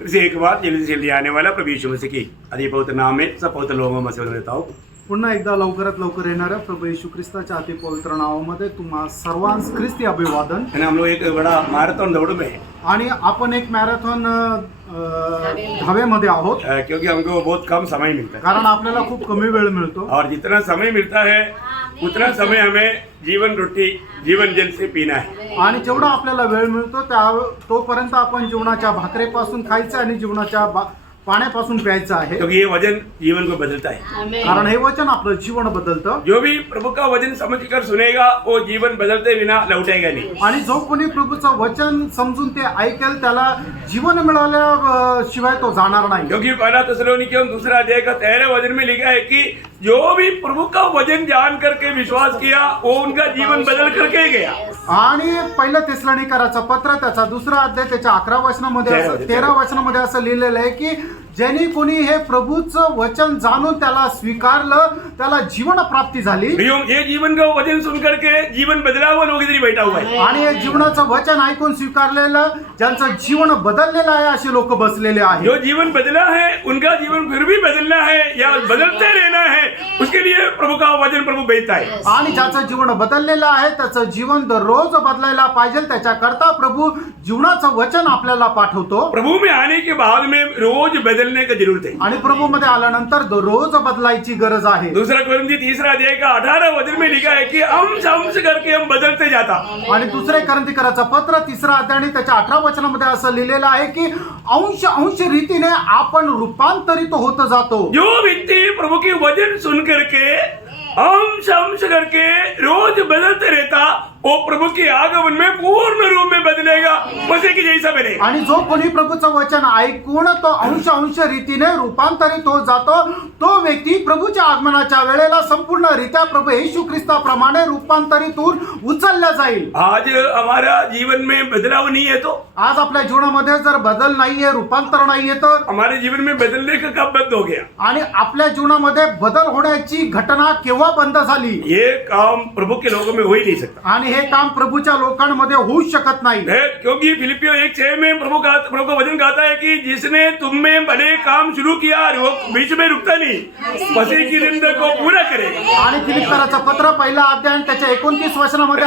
फिर से एक बार जल्दी से जल्दी आने वाला प्रभु यीशु मसीह की अधिक पवित्र नाम में सब पवित्र लोगों में से देता हूँ। पुन्हा एकदा लवकरात लवकर येणाऱ्या प्रभू येशू ख्रिस्ताच्या अति पवित्र नावामध्ये तुम्हा सर्वांस ख्रिस्ती अभिवादन। and हम लोग एक बड़ा मैराथन दौड़ में हैं आणि आपण एक मॅरेथॉन धावेमध्ये आहोत, क्योंकि हमको बहुत कम समय मिलता है कारण आपल्याला खूप कमी वेळ मिळतो और जितना समय मिलता है उतना समय हमें जीवन रोटी जीवन जल से पीना है। आणि जेवढा आपल्याला वेळ मिळतो त्या तोपर्यंत आपण जीवनाच्या भाकरेपासून खायचं आणि जीवनाच्या पाण्यापासून प्यायचं आहे, क्योंकि ये वचन जीवन को बदलता है। कारण हे वचन आपलं जीवन बदलतं। जो भी प्रभु का वचन समझकर सुनेगा वो जीवन बदलते बिना लौटेगा नहीं। आणि जो कोणी प्रभूचं वचन समजून ते ऐकेल त्याला जीवन मिळाल्याशिवाय तो जाणार नाही, क्योंकि पहला थिस्सलुनीकियों 2 अध्याय का 13 वचन में लिखा है कि जो भी प्रभु का वचन जान करके विश्वास किया वो उनका जीवन बदल करके गया। आणि पहिलं थिस्सलुनीकराचं पत्र त्याचा 2 अध्याय त्याच्या 11 वचनामध्ये 13 वचनामध्ये असं लिहिलेलं आहे की ज्यांनी कोणी हे प्रभूचं वचन जाणून त्याला स्वीकारलं त्याला जीवन प्राप्ती झाली। ये जीवन का वचन सुन करके जीवन बदला हुआ लोग इधर ही बैठा हुआ है आणि हे जीवनाचं वचन ऐकून स्वीकारलेलं ज्यांचं जीवन बदललेलं आहे असे लोक बसलेले आहेत। जो जीवन बदला है उनका जीवन फिर भी बदलना है या बदलते रहना है, उसके लिए प्रभु का वचन प्रभु भेजता है। आणि ज्याचं जीवन बदललेलं आहे त्याचं जीवन दररोज बदलायला पाहिजे, त्याच्याकरता प्रभू जीवनाचं वचन आपल्याला पाठवतो। प्रभु में आने के बाद में रोज बदलने की जरूरत है आणि प्रभू मध्ये आल्यानंतर दररोज बदलायची गरज आहे। 2 कोरिन्थी 3 अध्याय का 18 वचन में लिखा है कि अंश अंश करके हम बदलते जाता। आणि 2 कोरिन्थीकराचं पत्र 3 अध्याय आणि त्याच्या 18 वचनामध्ये असं लिहिलेलं आहे की अंश अंश रीतीने आपण रूपांतरित होत जातो। जो व्यक्ति प्रभु के वचन सुन करके अंश अंश करके रोज बदलते रहता वो प्रभु के आगमन में पूर्ण रूप में बदलेगा, मसीह की जैसा बनेगा। आणि जो कोणी प्रभूचं वचन ऐकून तो अंश अंश रीतीने रूपांतरित होत जातो तो व्यक्ती प्रभूच्या आगमनाच्या वेळेला संपूर्ण रीत्या प्रभू येशू ख्रिस्ताप्रमाणे रूपांतरित होऊन उचलला जाईल। आज हमारा जीवन में बदलाव नहीं है तो आज आपल्या जीवनामध्ये जर बदल नाहीये, रूपांतर नाहीये तर हमारे जीवन में बदलने का कब बंद हो गया? आणि आपल्या जीवनामध्ये बदल होण्याची घटना केव्हा बंद झाली? ये काम प्रभु के लोगों में हो ही नहीं सकता आणि हे काम प्रभूच्या लोकांमध्ये होऊ शकत नाही, क्योंकि फिलिपियों 1:6 में प्रभु का वचन कहता है कि जिसने तुम में भले काम शुरू किया वो बीच में रुकता नहीं, मसीह की जिंदगी को पूरा करेगा। आणि फिलिप्पीचं पत्र पहिला अध्याय आणि त्याच्या 29 वचनामध्ये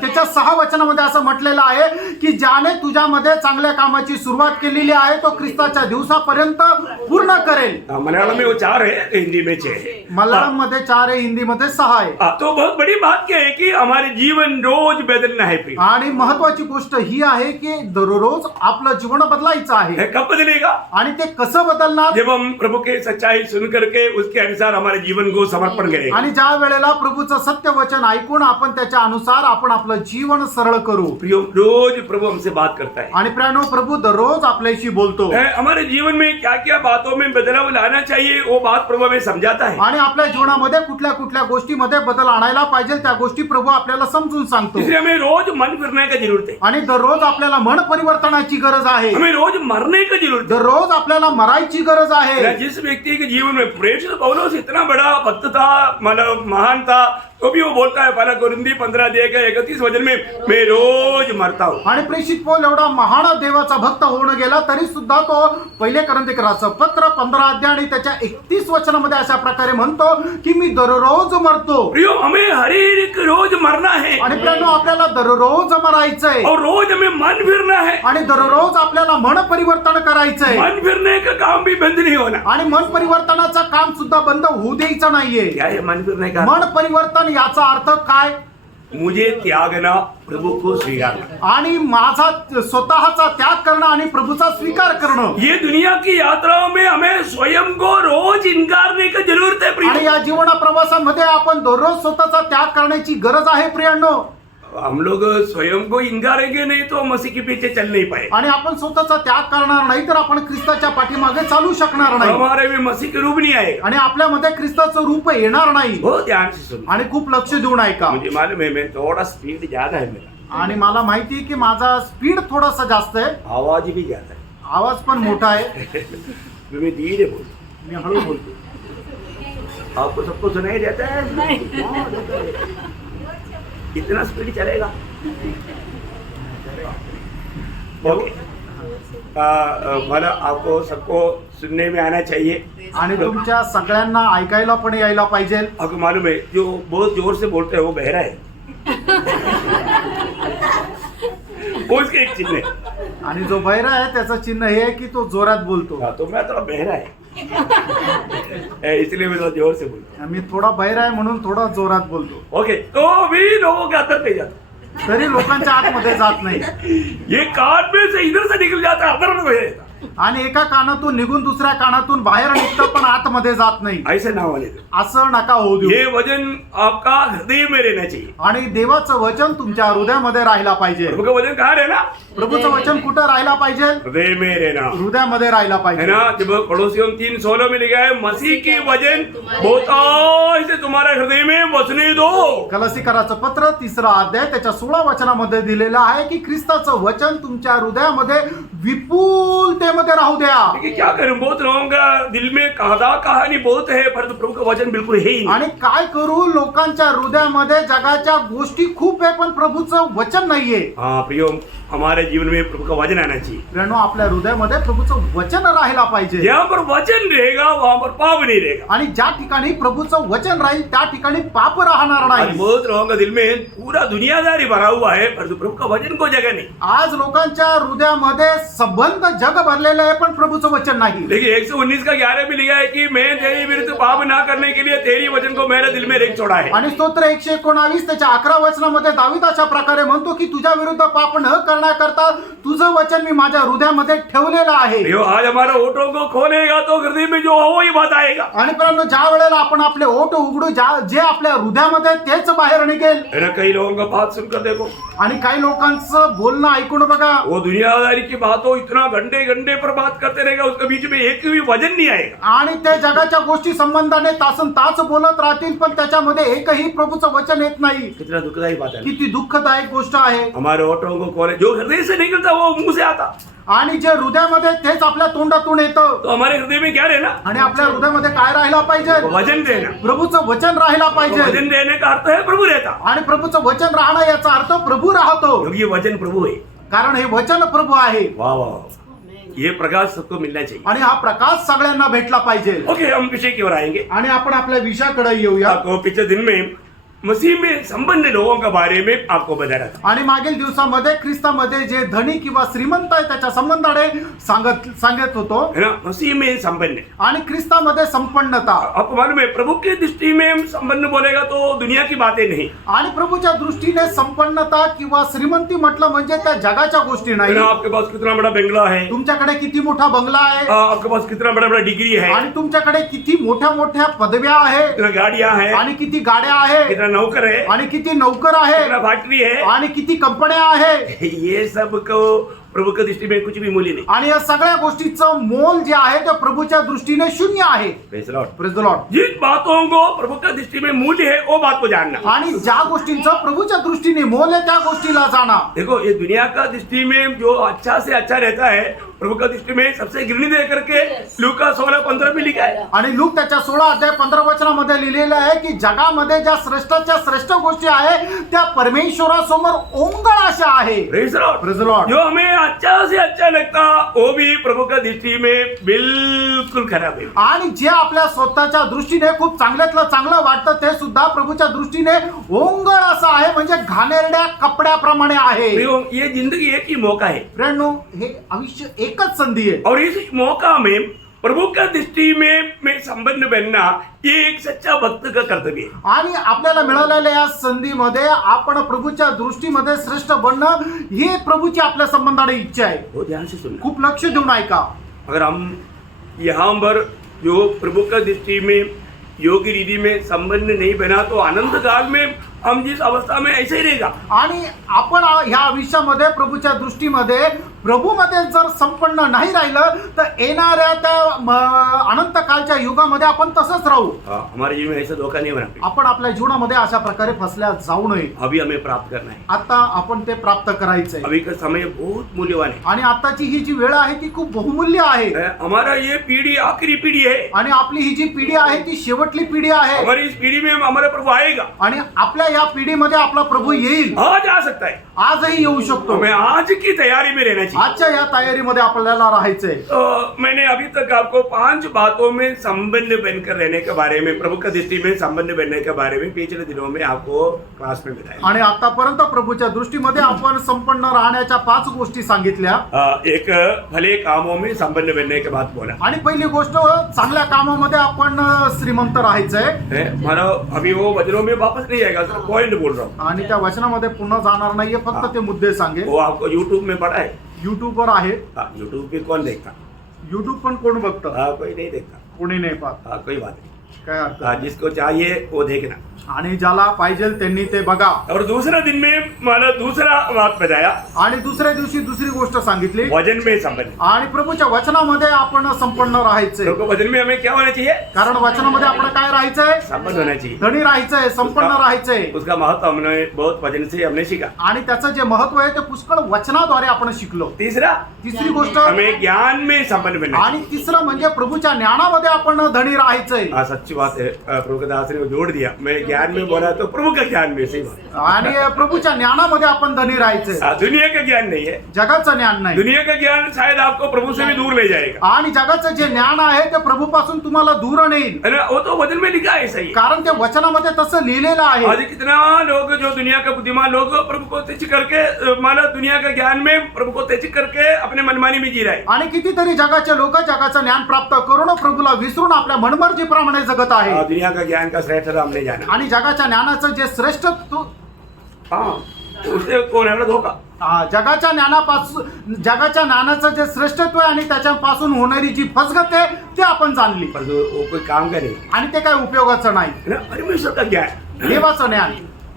त्याच्या 6 वचनामध्ये असं म्हटलेलं आहे की ज्याने तुझ्यामध्ये चांगल्या कामाची सुरुवात केलेली आहे तो ख्रिस्ताच्या दिवसापर्यंत पूर्ण करेल। मलयालम में वो 4 है, हिंदी में 6 है। मलयालम मध्ये 4 आहे, हिंदी मध्ये 6 आहे। तो बहुत बड़ी बात क्या है कि हमारे जीवन रोज बदलना है प्रिय। आणि महत्वाची गोष्ट ही आहे की दररोज आपलं जीवन बदलायचं आहे। कब बदलेगा? आणि ते कसं बदलणार? जब हम प्रभु के सच्चाई सुन करके उसके अनुसार हमारे जीवन को समर्पण करेंगे। आणि ज्या वेळेला प्रभूचं सत्य वचन ऐकून आपण त्याच्या अनुसार आपण आपलं जीवन सरळ करू। प्रियो, रोज प्रभु हमसे बात करता है आणि प्रियानो प्रभू दररोज आपल्याशी बोलतो। हमारे जीवन में क्या क्या बातों में बदलाव लाना चाहिए वो बात प्रभु हमें समझाता है। आणि आपल्या जीवनामध्ये कुठल्या कुठल्या गोष्टीमध्ये बदल आणायला पाहिजे त्या गोष्टी प्रभू आपल्याला समजून सांगतो। इसलिए हमें रोज मन फिरने की जरूरत है आणि दररोज आपल्याला मन परिवर्तनाची गरज आहे। हमें रोज मरने की जरूरत है। दररोज आपल्याला मरायची गरज आहे। जिस व्यक्ति के जीवन में प्रेषित पौलुस इतना बड़ा भक्त था, मतलब महान था, तो भी वो बोलता है पहला कोरिन्थी 15 अध्याय का 31 वचन में मैं रोज मरता हूँ। आणि प्रेषित पौल एवढा महान देवाचा भक्त होऊन गेला तरी सुद्धा तो पहिले कोरिन्थीकराचं पत्र 15 अध्याय आणि त्याच्या 31 वचनामध्ये अशा प्रकारे म्हणतो की मी दररोज मरतो। प्रियो, हमें हर एक रोज मरना है आणि प्रियानो आपल्याला दररोज मरायचंय और रोज हमें मन फिरना है आणि दररोज आपल्याला मन परिवर्तन करायचंय। मन फिरने का काम भी बंद नहीं होना आणि मन परिवर्तनाचं काम सुद्धा बंद होऊ द्यायचं नाहीये। क्या है मन फिरने का? मन परिवर्तन याचा अर्थ काय? मुझे त्यागना, प्रभु को स्वीकारना आणि माझा स्वतःचा त्याग करणं आणि प्रभूचा स्वीकार करणं। ये दुनिया की यात्राओं में हमें स्वयं को रोज इनकारने की जरूरत है प्रिय। आणि या जीवन प्रवासामध्ये आपण दररोज स्वतःचा त्याग करण्याची गरज आहे प्रियांनो। हम लोग स्वयं को इनकारेंगे नहीं तो मसीह के पीछे चल नहीं पाए। आणि आपण स्वतःचा त्याग करणार नाही तर आपण ख्रिस्ताच्या पाठीमागे चालू शकणार नाही। हमारे में मसीह के रूप नहीं आएगा आणि आपल्यामध्ये ख्रिस्ताचं रूप येणार नाही। बहुत ध्यान से सुनो। आणि खूप लक्ष देऊन ऐका। मुझे मालूम है मैं थोड़ा स्पीड ज्यादा है मेरा, आणि मला माहिती आहे की माझा स्पीड थोडासा जास्त आहे, आवाज भी ज्यादा है, आवाज पण मोठा आहे। मैं धीरे बोलता मी हळू बोलतो। आपको सबको सुनाई देता है? नहीं। कितना स्पीड चलेगा? ओके, मला आपको सबको सुनने में आना चाहिए। आणि तुमच्या सगळ्यांना ऐकायला पण यायला पाहिजे। आपको मालूम है जो बहुत जोर से बोलते हैं वो बहरा है। वो इसके एक चिन्ह है। आणि जो बहिरा आहे त्याचं चिन्ह हे आहे की तो जोरात बोलतो। हाँ, तो मैं थोड़ा बहरा है इसलिए मैं थोड़ा जोर से बोलता मी थोडा बहिरा आहे म्हणून थोडा जोरात बोलतो। हूँ। ओके, तो भी लोगों के अंदर नहीं जाता, तरी लोकांच्या आतमध्ये जात नाही। ये कान में से इधर से निकल जाता है, अंदर नहीं जाता। आणि एका कानातून निघून दुसऱ्या कानातून बाहेर निघतं पण आतमध्ये जात नाही। ऐसे ना होने दो। असं नका होऊ देऊ। ये वजन आपका हृदय में रहना चाहिए। आणि देवाचं वचन तुमच्या हृदयामध्ये राहायला पाहिजे। प्रभु का वजन कहाँ रहना? प्रभूचं वचन कुठं राहायला पाहिजे? हृदय में रहना, हृदयामध्ये राहायला है पाहिजे ना। जब पड़ोसियों 3:16 में लिखा है मसीह की वजन बहुत से तुम्हारे हृदय में बसने दो। कलसीकराचं पत्र 3रा अध्याय त्याच्या 16 वचनामध्ये दिलेलं आहे की ख्रिस्ताचं वचन तुमच्या हृदयामध्ये विपुलतेमध्ये राहू द्या। देखिए क्या करूं, बहुत लोगों का दिल में कहानी बहुत है, परंतु प्रभु का वचन बिल्कुल है ही नहीं। आणि काय करू, लोकांच्या हृदयामध्ये जगाच्या गोष्टी खूप आहे पण प्रभूचं वचन नाहीये। हाँ प्रियो, हमारे जीवन में प्रभु का वचन आना चाहिए। प्रियानो, आपल्या हृदयामध्ये प्रभूचं वचन राहायला पाहिजे। जहाँ पर वचन रहेगा वहां पर पाप नहीं रहेगा। आणि ज्या ठिकाणी प्रभूचं वचन राहील त्या ठिकाणी पाप राहणार आज नाही। बहुत लोगों का दिल में पूरा दुनियादारी भरा हुआ है, परंतु प्रभु का वचन को जगह नहीं। आज लोकांच्या हृदयामध्ये संबंध जग भरलेलं आहे पण प्रभूचं वचन नाही। देखिए 119 का 11 में लिखा है कि मैं तेरे विरुद्ध पाप ना करने के लिए तेरी वचन को मेरे दिल में रेख छोड़ा है। आणि स्तोत्र 119 त्याच्या 11 वचनामध्ये दावीद अशा प्रकारे म्हणतो की तुझ्या विरुद्ध पाप न करण्याकरता तुझं वचन मी माझ्या हृदयामध्ये ठेवलेलं आहे। प्रियो, आज हमारा ओठों को खोलेगा तो हृदय में जो हो वही बात आएगा। आणि परंतु ज्या वेळेला आपण आपले ओठ उघडू जे आपल्या हृदयामध्ये तेच बाहेर निघेल। है ना, कई लोगों का बात सुनकर देखो, आणि काही लोकांचं बोलणं ऐकून बघा, वो दुनियादारी की बातों इतना घंटे घंटे पर बात करते रहेगा, उसके बीच में एक भी वजन नहीं आएगा। आणि ते जगाच्या गोष्टी संबंधाने तासन तास बोलत राहतील पण त्याच्यामध्ये एकही प्रभूचं वचन येत नाही। कितना दुखदायी बात है। किती दुःखदायक गोष्ट आहे। हमारे ओठों को खोले, जो हृदय से निकलता वो मुंह से आता, आणि जे हृदयामध्ये तेच आपल्या तोंडातून येतं। तो हमारे हृदय में क्या रहना? आणि आपल्या हृदयामध्ये काय राहायला पाहिजे? वजन रहना। प्रभूचं वचन राहायला पाहिजे। वजन रहने का अर्थ है प्रभु रहता, आणि प्रभूचं वचन राहणं याचा अर्थ प्रभू राहतो, क्योंकि ये वचन प्रभु है। कारण हे वचन प्रभू आहे। वाह वाह, ये प्रकाश सबको मिलना चाहिए। आणि हा प्रकाश सगळ्यांना भेटला पाहिजे। ओके, हम विषय की ओर आएंगे। आणि आपण आपल्या विषयाकडे येऊया। आपको पिछले दिन में मसीह में संबंध लोगों के बारे में आपको बता रहा था। आणि मागील दिवसामध्ये ख्रिस्तामध्ये जे धनी किंवा श्रीमंत आहे त्याच्या संबंधाने सांगत होतो, है ना, मसीह में संबंध। आणि ख्रिस्तामध्ये संपन्नता। आपको मालूम है प्रभु की दृष्टि में संबंध बोलेगा तो दुनिया की बातें नहीं। आणि प्रभूच्या दृष्टीने संपन्नता किंवा श्रीमंती म्हटलं म्हणजे त्या जगाच्या गोष्टी है नाही। ना, आपके पास कितना बड़ा बंगला है, तुमच्याकडे किती मोठा बंगला आहे, आपके पास कितना बड़ा बड़ा डिग्री है, आणि तुमच्याकडे किती मोठ्या मोठ्या पदव्या आहे, कितना गाड़ियां हैं, आणि किती गाड्या आहे, कितना नौकर है, आणि किती नौकर आहे, कितना फैक्ट्री है, आणि किती कंपन्या आहे। ये सब को प्रभु की दृष्टि में कुछ भी मूल्य नहीं। आणि या सगळ्या गोष्टीचं मोल जे आहे ते प्रभूच्या दृष्टीने शून्य आहे। Praise the Lord. Praise the Lord. जिन बातों को प्रभु की दृष्टि में मूल्य है वो बात को जानना। आणि ज्या गोष्टींचं प्रभूच्या दृष्टीने मोल आहे त्या गोष्टीला जाणा। देखो, ये दुनिया का दृष्टि में जो अच्छा से अच्छा रहता है, प्रभु का दृष्टि में सबसे गिरणी दे करके लूका 16:15 में लिखा है। आणि लूक त्याच्या 16 अध्याय 15 वचनामध्ये लिहिलेलं आहे की जगामध्ये ज्या श्रेष्ठाच्या श्रेष्ठ गोष्टी आहे त्या परमेश्वरासमोर ओंगळ अशा आहे। Praise the Lord. Praise the Lord. जो हमें अच्छा से अच्छा लगता वो भी प्रभु का दृष्टि में बिल्कुल खराब है। आणि जे आपल्या स्वतःच्या दृष्टीने खूप चांगल्यातलं चांगलं वाटतं ते सुद्धा प्रभूच्या दृष्टीने ओंगळ असं आहे, म्हणजे घाणेरड्या कपड्याप्रमाणे आहे। ये जिंदगी एक ही मौका है, फ्रेंडनो, हे आयुष्य एकच संधी आहे। और इस मौका में प्रभु का दृष्टि में संबंध बनना ये एक सच्चा भक्त का कर्तव्य है। आणि आपल्याला मिळालेल्या या संधीमध्ये आपण प्रभूच्या दृष्टीमध्ये श्रेष्ठ बनणं ही प्रभूची आपल्या संबंधाने इच्छा आहे। वो ध्यान से सुनना। खूप लक्ष देऊन ऐका। अगर हम यहाँ पर जो प्रभु का दृष्टि में योग्य रीति में संबंध नहीं बना तो अनंत काल में हम जिस अवस्था में ऐसे ही रहेगा। आणि आपण ह्या आयुष्यामध्ये प्रभूच्या दृष्टीमध्ये प्रभूमध्ये जर संपन्न नाही राहिलं तर येणाऱ्या त्या अनंत कालच्या युगामध्ये आपण तसंच राहू। हमारे जीवन में ऐसा धोखा नहीं बना। आपण आपल्या जीवनामध्ये अशा प्रकारे फसल्या जाऊ नये। अभी हमें प्राप्त करना है। आता आपण ते प्राप्त करायचंय। अभी का समय बहुत मूल्यवान है। आणि आताची ही जी वेळ आहे ती खूप बहुमूल्य आहे। हमारा ये पीढ़ी आखिरी पीढ़ी है। आणि आपली ही जी पिढी आहे ती शेवटली पिढी आहे। हमारी इस पीढ़ी में हमारा प्रभु आएगा। आणि आपल्या या पिढीमध्ये आपला प्रभू येईल। आज आ सकता है। आजही येऊ शकतो. हमें आज की तैयारी में रहना चाहिए. आजच्या या तयारीमध्ये आपल्याला राहायचंय. तो मैंने अभी तक आपको 5 बातों में संबंध बनकर रहने के बारे में, प्रभु का दृष्टि में संबंध बनने के बारे में पिछले दिनों में आपको क्लास में बताया. आणि आतापर्यंत प्रभूच्या दृष्टीमध्ये आपण संपन्न राहण्याच्या 5 गोष्टी सांगितल्या. एक भले कामों में संबंध बनने के बात बोला. आणि पहिली गोष्ट, चांगल्या कामामध्ये आपण श्रीमंत राहायचंय. मानो अभी वो वचनों में वापस नहीं आएगा, सिर्फ पॉइंट बोल रहा हूँ. आणि त्या वचनामध्ये पुन्हा जाणार नाहीये, फक्त ते मुद्दे सांगे. वो आपको यूट्यूब में पढ़ा है. युट्यूबवर आहे. यूट्यूब पे कौन देखता? युट्यूब पण कोण बघतं? कोई नहीं देखता. कोणी नाही पाहत. कोई बात नहीं. काय अर्थ? जिसको चाहिए वो देखना. आणि ज्याला पाहिजे त्यांनी ते बघा. और दूसरा दिन में मला दूसरा बात बताया. आणि दुसऱ्या दिवशी दुसरी गोष्ट सांगितली, वचन में संबंध. आणि प्रभूच्या वचनामध्ये आपण संपन्न राहायचंय. लोगों वचन में हमें क्या होना चाहिए? कारण वचनामध्ये आपण काय राहायचंय? संबंध होना चाहिए. धनी राहायचंय, संपन्न राहायचंय. उसका महत्व हमने बहुत वचन से हमने सीखा. आणि त्याचं जे महत्व आहे ते पुष्कळ वचनाद्वारे आपण शिकलो. तीसरा, तिसरी गोष्ट, हमें ज्ञान में संबंध बनना. आणि तिसरं म्हणजे प्रभूच्या ज्ञानामध्ये आपण धनी राहायचंय. सच्ची बात है. प्रभु के दास ने जोड़ दिया. मैं ज्ञान में बोला तो प्रभु का ज्ञान में. सही बात. आणि प्रभूच्या ज्ञानामध्ये आपण धनी राहायचंय. दुनिया का ज्ञान नहीं है. जगाचं ज्ञान नाही. दुनिया का ज्ञान शायद आपको प्रभु से भी दूर ले जाएगा. आणि जगाचं जे ज्ञान आहे ते प्रभूपासून तुम्हाला दूर नेईल. वो तो वचन में लिखा है. सही. कारण ते वचनामध्ये तसं लिहिलेलं आहे. आज कितना लोग, जो दुनिया का बुद्धिमान लोग, प्रभु को त्याची करके माला दुनिया का ज्ञान में प्रभु को त्याची करके अपने मनमानी में जी रहा है. आणि कितीतरी जगाचे लोक जगाचं ज्ञान प्राप्त करून प्रभूला विसरून आपल्या मनमर्जीप्रमाणे जगत आहे. दुनिया का ज्ञान का श्रेष्ठ हमने जाना. आणि जगाच्या ज्ञानाचं जे श्रेष्ठ उससे कोण एवढा धोका. जगाच्या ज्ञानाचं जे श्रेष्ठत्व आहे आणि त्याच्यापासून होणारी जी फसगत आहे ते आपण जाणली. पर वो कोई काम करे. आणि ते काय उपयोगाचं नाही. परमेश्वर का ज्ञान, देवाचं ज्ञान,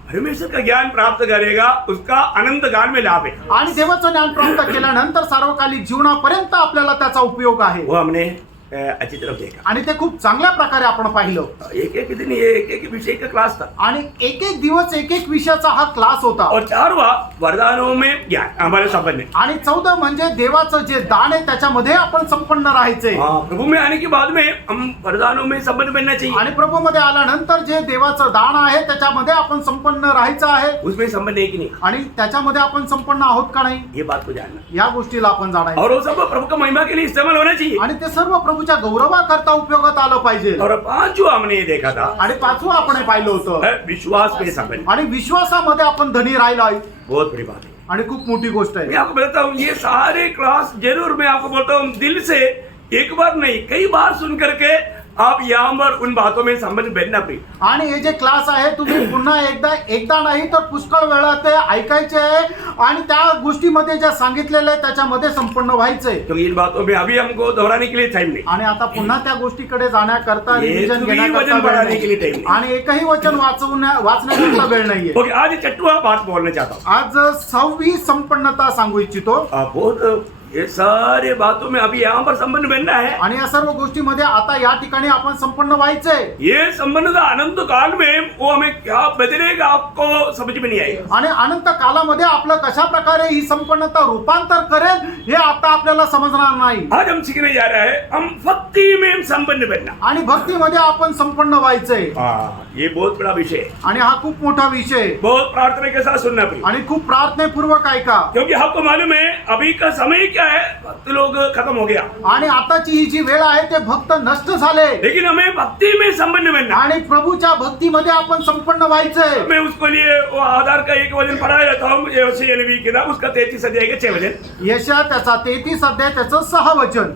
परमेश्वर का ज्ञान प्राप्त करेगा, उसका अनंत काल में लाभ है. आणि देवाचं ज्ञान प्राप्त केल्यानंतर सार्वकालिक जीवनापर्यंत आपल्याला त्याचा उपयोग आहे. वो हमने अच्छी तरफ देखा. आणि ते खूप चांगल्या प्रकारे आपण पाहिलं. एक एक दिन एक एक विषय का क्लास था. आणि एक एक दिवस एक एक विषयाचा हा क्लास होता. और 4वां वरदानों में ज्ञान हमारे संबंध. आणि 14 म्हणजे देवाचं जे दान आहे त्याच्यामध्ये आपण संपन्न राहायचे. प्रभु में आने के बाद में हम वरदानों में संबंध बनना चाहिए. आणि प्रभू मध्ये आल्यानंतर जे देवाचं दान आहे त्याच्यामध्ये आपण संपन्न राहायचं आहे. उसमें संबंध है कि नहीं? आणि त्याच्यामध्ये आपण संपन्न आहोत का नाही, ये बात को जानना. या गोष्टीला आपण जाणायचं. और वो सब प्रभु का महिमा के लिए इस्तेमाल होना चाहिए. आणि ते सर्व प्रभूच्या गौरवाकरता उपयोगात आलं पाहिजे. और 5वां हमने ये देखा था. आणि 5वं आपण पाहिलं होतं, विश्वास पे संबंध. आणि विश्वासामध्ये आपण धनी राहिलो आहे. बहुत बड़ी बात है. आणि खूप मोठी गोष्ट आहे. मैं आपको बताता हूँ, ये सारे क्लास जरूर मैं आपको बोलता हूँ दिल से, एक बार नहीं कई बार सुन करके आप यहाँ पर उन बातों में संबंध बनना पड़े. आणि हे जे क्लास आहे तुम्ही पुन्हा एकदा नाही तर पुष्कळ वेळा ते ऐकायचे आहे आणि त्या गोष्टीमध्ये ज्या सांगितलेल्या आहे त्याच्यामध्ये संपन्न व्हायचंय. तो इन बातों में अभी हमको दोहराने के लिए टाइम नहीं. आणि आता पुन्हा त्या गोष्टीकडे जाण्याकरता रिव्हिजन वचन बढ़ाने के लिए टाइम नहीं. आणि एकही वचन वाचण्याकरता वेळ नाहीये. ओके, आज 6वां बात बोलना चाहता हूँ. आज 6वी संपन्नता सांगू इच्छितो. बहुत ये सारे बातों में अभी यहाँ पर संबंध बनना है. आणि या सर्व गोष्टीमध्ये आता या ठिकाणी आपण संपन्न व्हायचंय. ये संबंध अनंत काल में वो हमें क्या बदलेगा आपको समझ में नहीं आएगा. आणि अनंत कालामध्ये आपलं कशा प्रकारे ही संपन्नता रूपांतर करेल हे आता आपल्याला समजणार नाही. आज हम सीखने जा रहे हैं हम भक्ति में संबंध बनना. आणि भक्तीमध्ये आपण संपन्न व्हायचंय. ये बहुत बड़ा विषय है. आणि हा खूप मोठा विषय. बहुत प्रार्थना के साथ सुनना पड़ेगा. आणि खूप प्रार्थनेपूर्वक ऐका. क्योंकि आपको मालूम है अभी का समय क्या है, भक्त लोग खत्म हो गया. आणि आताची ही जी वेळ आहे ते भक्त नष्ट झाले. लेकिन हमें भक्ति में संबंध बनना. आणि प्रभूच्या भक्तीमध्ये आपण संपन्न व्हायचंय. मैं उसको लिए वो आधार का एक वचन पढ़ाया जाता हूँ, यशायाह की किताब उसका 33 अध्याय के 6 वचन. यशा त्याचा 33 अध्याय त्याचं 6 वचन.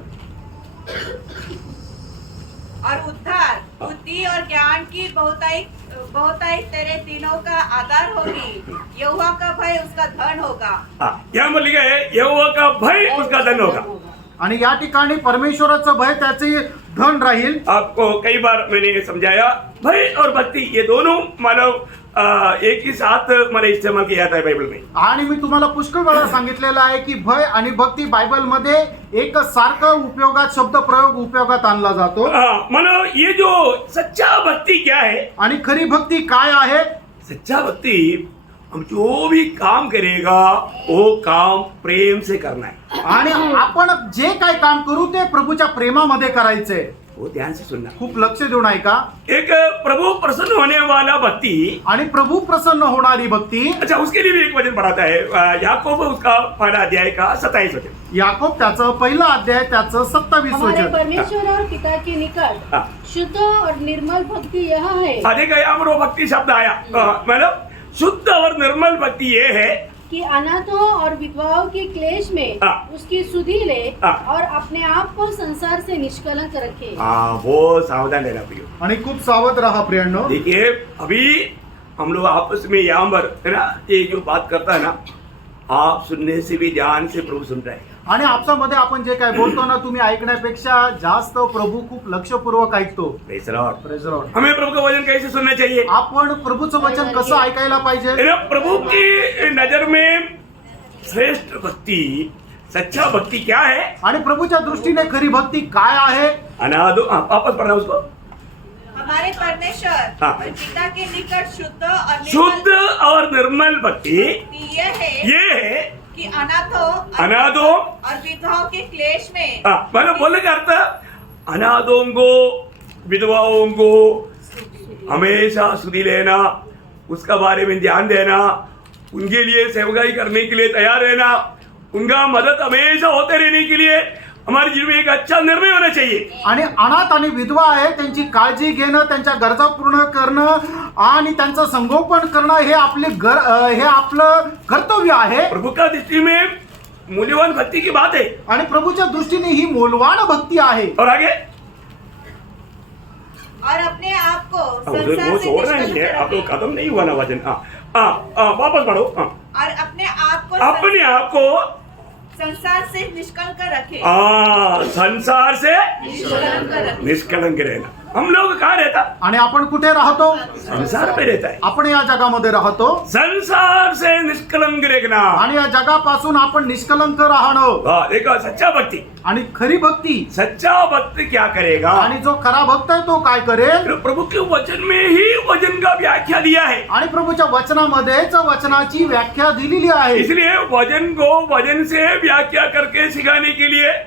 और उद्धार, बुद्धि और ज्ञान की बहुताई तेरे तीनों का आधार होगी. यहोवा का भय उसका धन होगा. यहाँ पर लिखा है यहोवा का भय उसका धन होगा. आणि या ठिकाणी परमेश्वराचं भय त्याचे धन राहील. आपको कई बार मैंने समझाया, भय और भक्ति ये दोनों मानव एक ही साथ मला इस्तेमाल किया जाता है बाइबल में. आणि मी तुम्हाला पुष्कळ वेळा सांगितलेलं आहे की भय आणि भक्ती बायबल मध्ये एक सारखं शब्द प्रयोग उपयोगात आणला जातो. मानो ये जो सच्चा भक्ति क्या है, आणि खरी भक्ती काय आहे. सच्चा भक्ति हम जो भी काम करेगा वो काम प्रेम से करना है. आणि आपण जे काय काम करू ते प्रभूच्या प्रेमामध्ये करायचंय. वो ध्यान से सुनना। खूप लक्ष देऊन ऐका. एक प्रभु प्रसन्न होने वाला भक्ति, आणि प्रभु प्रसन्न होणारी भक्ती. अच्छा उसके लिए भी एक वचन पढ़ाता है याकूब उसका पहला अध्याय का 27 वचन. याकोब त्याचं पहिला अध्याय त्याचं 27 हमारे वचन. परमेश्वर और पिता के निकट हाँ. शुद्ध और निर्मल भक्ति यह है देखा यहाँ पर वो भक्ति शब्द आया, मतलब शुद्ध और निर्मल भक्ति ये है कि अनाथों और विधवाओं के क्लेश में हाँ. उसकी सुधि ले हाँ. और अपने आप को संसार से निष्कलंक रखे. वो सावधान रहना प्रियो. आणि खूप सावध रहा प्रियांनो. देखिए अभी हम लोग आपस में यहाँ पर है ना, ये जो बात करता है ना, आप सुनने से भी ध्यान से प्रभु सुन रहे हैं. आणि आपसामध्ये आपण जे काय बोलतो ना, तुम्ही ऐकण्यापेक्षा जास्त प्रभू खूप लक्षपूर्वक ऐकतो. Praise the Lord. Praise the Lord. हमें प्रभु का वचन कैसे सुनना चाहिए? आपण प्रभूचं वचन कसं ऐकायला पाहिजे. है ना, प्रभु की नजर में श्रेष्ठ भक्ति, सच्चा भक्ति क्या है? आणि प्रभूच्या दृष्टीने खरी भक्ती काय आहे. अनादो वापस पढ़ना उसको. हमारे परमेश्वर हाँ. और पिता के निकट शुद्ध और निर्मल शुद्ध और निर्मल भक्ति ये है ये है कि अनाथों अनाथों और विधवाओं के क्लेश में मतलब बोलने का अर्थ अनाथों को, विधवाओं को हमेशा सुधी लेना, उसका बारे में ध्यान देना, उनके लिए सेवकाई करने के लिए तैयार रहना, उनका मदद हमेशा होते रहने के लिए हमारे जीवन में एक अच्छा निर्णय होना चाहिए. आणि अनाथ आणि विधवा आहे त्यांची काळजी घेणं, त्यांच्या गरजा पूर्ण करणं आणि त्यांचं संगोपन करणं हे हे आपलं कर्तव्य आहे. प्रभु का दृष्टि में मूल्यवान भक्ति की बात है. आणि प्रभूच्या दृष्टीने ही मोलवान भक्ती आहे. और आगे और अपने आप को वो संसार से छोड़ रहे हैं, निष्कलंक आप लोग रखे. खत्म नहीं हुआ ना वचन. वापस पढ़ो. और अपने आप को अपने आप को संसार से निष्कलंक रखे. संसार से निष्कलंक रखे. निष्कलंक रहना. हम लोग कहाँ रहता? आणि आपण कुठे राहतो. संसार में रहता है. आपण या जगामध्ये राहतो. संसार से निष्कलंक रहना. आणि या जगापासून आपण निष्कलंक राहणं. देखो सच्चा भक्ति, आणि खरी भक्ती. सच्चा भक्त क्या करेगा? आणि जो खरा भक्त आहे तो काय करेल. प्रभु के वचन में ही वचन का व्याख्या दिया है. आणि प्रभूच्या वचनामध्येच वचनाची व्याख्या दिलेली आहे. इसलिए वचन को वचन से व्याख्या करके सिखाने के लिए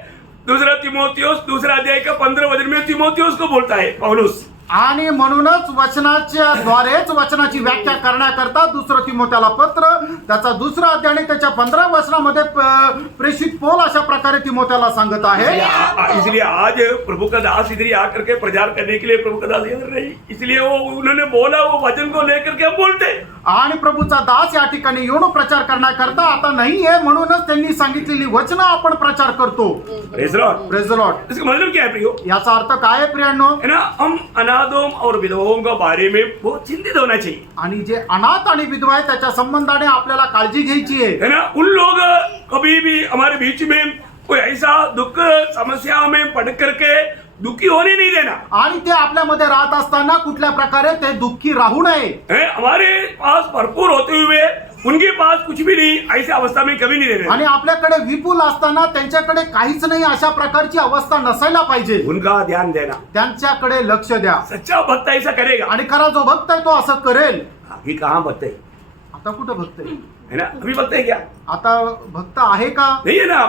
दूसरा तिमोथियोस दूसरा अध्याय का 15 वचन में तिमोथियोस को बोलता है पौलुस. आणि म्हणूनच वचनाच्या द्वारेच वचनाची व्याख्या करण्याकरता दुसरं तिमोथेला पत्र त्याचा दुसरा अध्याय आणि त्याच्या 15 वचनामध्ये प्रेषित पौल अशा प्रकारे तिमोथेला सांगत आहे. इसलिए आज प्रभु का दास इधर आकर के प्रचार करने के लिए प्रभु का दास इधर नहीं, इसलिए वो उन्होंने बोला, वो वचन को लेकर के हम बोलते. आणि प्रभूचा दास या ठिकाणी येऊन प्रचार करण्याकरता आता नाहीये, म्हणूनच त्यांनी सांगितलेली वचनं आपण प्रचार करतो. Praise the Lord. Praise the Lord. इसका मतलब क्या है प्रियो? याचा अर्थ काय आहे प्रियांनो. है ना, हम अनाथों और विधवाओं के बारे में बहुत चिंतित होना चाहिए. आणि जे अनाथ आणि विधवा आहे त्याच्या संबंधाने आपल्याला काळजी घ्यायची आहे. है ना, उन लोग कभी भी हमारे बीच में कोई ऐसा दुख समस्या में पड़ करके दुखी होने नहीं देना. आणि ते आपल्यामध्ये राहत असताना कुठल्या प्रकारे ते दुःखी राहू नये. हमारे पास भरपूर होते हुए उनके पास कुछ भी नहीं, ऐसी अवस्था में कभी नहीं रहना. आणि आपल्याकडे विपुल असताना त्यांच्याकडे काहीच नाही अशा प्रकारची अवस्था नसायला पाहिजे. उनका ध्यान देना. त्यांच्याकडे लक्ष द्या. सच्चा भक्त ऐसा करेगा. आणि खरा जो भक्त आहे तो असं करेल. अभी कहाँ भक्त है? आता कुठं भक्त आहे? है ना, अभी भक्त है क्या? आता भक्त आहे का? नहीं है ना.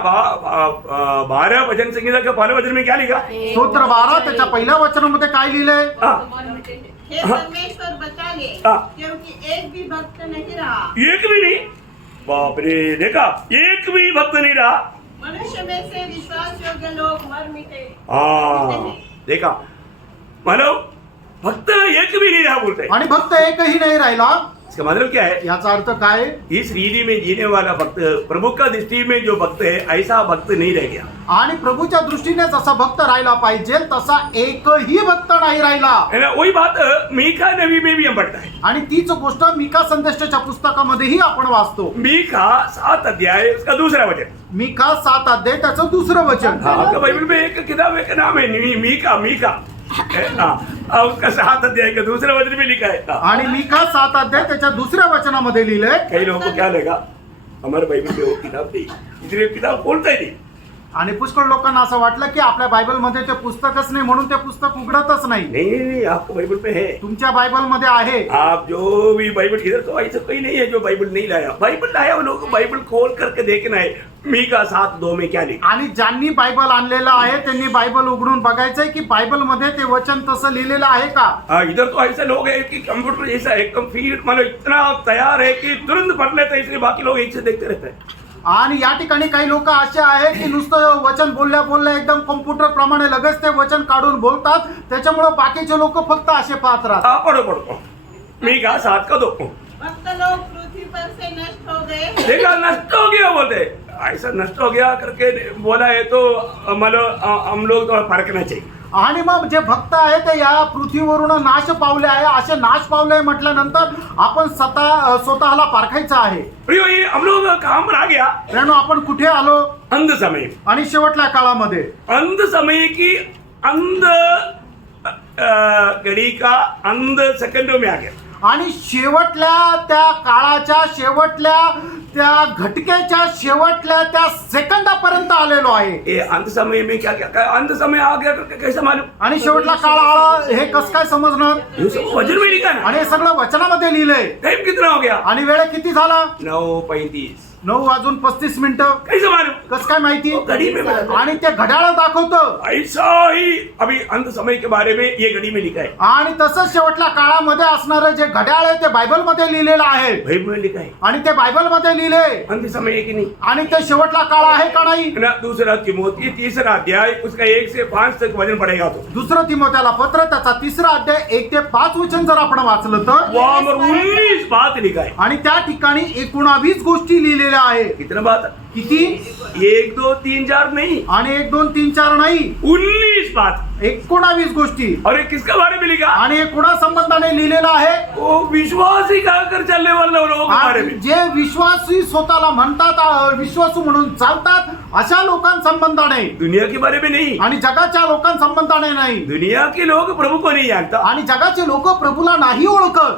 12 वचन संहिता के 12 वचन में क्या लिखा? स्तोत्र 12 त्याच्या पहिल्या वचनामध्ये काय लिहिलंय. हे परमेश्वर बचा ले, हाँ. क्योंकि एक भी भक्त नहीं रहा. एक भी नहीं. बाप रे, देखा, एक भी भक्त नहीं रहा. मनुष्य में से विश्वास योग्य लोग मर मिटे. देखा, मतलब भक्त एक भी नहीं रहा बोलते हैं. आणि भक्त एकही नाही राहिला. इसका मतलब क्या है? याचा अर्थ काय. इस रीति में जीने वाला भक्त, प्रभु का दृष्टि में जो भक्त है, ऐसा भक्त नहीं रह गया. आणि प्रभूच्या दृष्टीने जसा भक्त राहिला पाहिजे तसा एकही भक्त नाही राहिला. है ना, वही बात मीका नबी में भी हम पढ़ता है. आणि तीच गोष्ट मीका संदेशाच्या पुस्तकामध्येही आपण वाचतो. मीका 7 अध्याय उसका दूसरा वचन. मीका 7 अध्याय त्याचं दुसरं वचन. आपका बाइबल में एक किताब का नाम है मीका. मीका उसका 7 अध्याय का दूसरा वचन में लिखा है. आणि मीका 7 अध्याय त्याच्या दुसऱ्या वचनामध्ये लिहिलंय. कई लोगों को क्या लगा, हमारे बाइबल में वो किताब नहीं, इसलिए किताब बोलता ही नहीं. आणि पुष्कळ लोकांना असं वाटलं की आपल्या बायबलमध्ये ते पुस्तकच नाही म्हणून ते पुस्तक उघडतच नाही. नहीं, आपको बाइबल पे है. तुमच्या बायबलमध्ये आहे. आप जो भी बाइबल, इधर तो ऐसा कोई नहीं है जो बाइबल नहीं लाया. बाइबल लाया वो लोग बाइबल खोल करके देखना है मीका 7:2 में क्या लिखा. आणि ज्यांनी बायबल आणलेलं आहे त्यांनी बायबल उघडून बघायचंय की बायबलमध्ये ते वचन तसं लिहिलेलं आहे का. इधर तो ऐसे लोग हैं कि कंप्यूटर जैसा है, कंप्यूटर मतलब इतना तैयार है कि तुरंत पढ़ लेते हैं, इसलिए बाकी लोग एक से देखते रहते हैं. आणि या ठिकाणी काही लोक असे आहेत की नुसतं वचन बोलल्या बोलल्या एकदम कॉम्प्युटर प्रमाणे लगेच ते वचन काढून बोलतात, त्याच्यामुळे बाकीचे लोक फक्त असे पाहत राहतात. पढ़ो मीका 7:2. भक्त लोग पृथ्वी पर से नष्ट हो गए. देखा नष्ट हो गया बोलते, ऐसा नष्ट हो गया करके बोला है तो मतलब हम लोग थोड़ा फरकना चाहिए. आणि मग जे भक्त आहे ते या पृथ्वीवरून नाश पावले आहे, असे नाश पावले म्हटल्यानंतर आपण स्वतःला पारखायचं आहे. प्रियो ये हम लोग काम आ गया त्यानं आपण कुठे आलो. अंध समय. आणि शेवटल्या काळामध्ये अंध समय की अंध घड़ी का अंध सेकंडों में आ गया. आणि शेवटल्या त्या काळाच्या शेवटल्या त्या घटकेच्या शेवटल्या त्या सेकंदापर्यंत आलेलो आहे. ये अंत समय में क्या क्या अंत समय आ गया करके कैसे मालूम. आणि शेवटला काळ आला हे कसं काय समजणार. ये सब वचन में लिखा ना. आणि हे सगळं वचनामध्ये लिहिलंय. टाइम कितना हो गया. आणि वेळ किती झाला. 9:35. 9:35 कैसे मालूम. कसं काय माहिती. घड़ी में बताया. आणि ते घड्याळ दाखवतं. ऐसा ही अभी अंत समय के बारे में ये घड़ी में लिखा है. आणि तसंच शेवटल्या काळामध्ये असणारं जे घड्याळ आहे ते बायबलमध्ये लिहिलेलं आहे. बाइबल में लिखा है. आणि ते बायबलमध्ये लिहिले. अंत समय है कि नहीं. आणि ते शेवटला काळ आहे का नाही. ना दूसरा तिमोथी 3 अध्याय उसका 1 से 5 तक वचन पड़ेगा तो. दुसरं तिमोथेला पत्र त्याचा 3 अध्याय 1 ते 5 वचन जर आपण वाचलं तर वहां पर 19 बात लिखा है. आणि त्या ठिकाणी 19 गोष्टी लिहिलेल्या आहे. कितना बात. किती. 1 2 3 4 नहीं. आणि 1 2 3 4 नाही. 19 बात. 19 गोष्टी. और ये किसके बारे में लिखा. आणि हे कुणा संबंधाने लिहिलेलं आहे. वो विश्वास ही कर चलने वाले लोगों के बारे आणि में. जे विश्वासी स्वतःला म्हणतात विश्वासू म्हणून चालतात अशा लोकांसंबंधाने. दुनिया के बारे में नहीं. आणि जगाच्या लोकांसंबंधाने नाही. दुनिया के लोग प्रभु को नहीं जानता. आणि जगाचे लोक प्रभूला नाही ओळखत.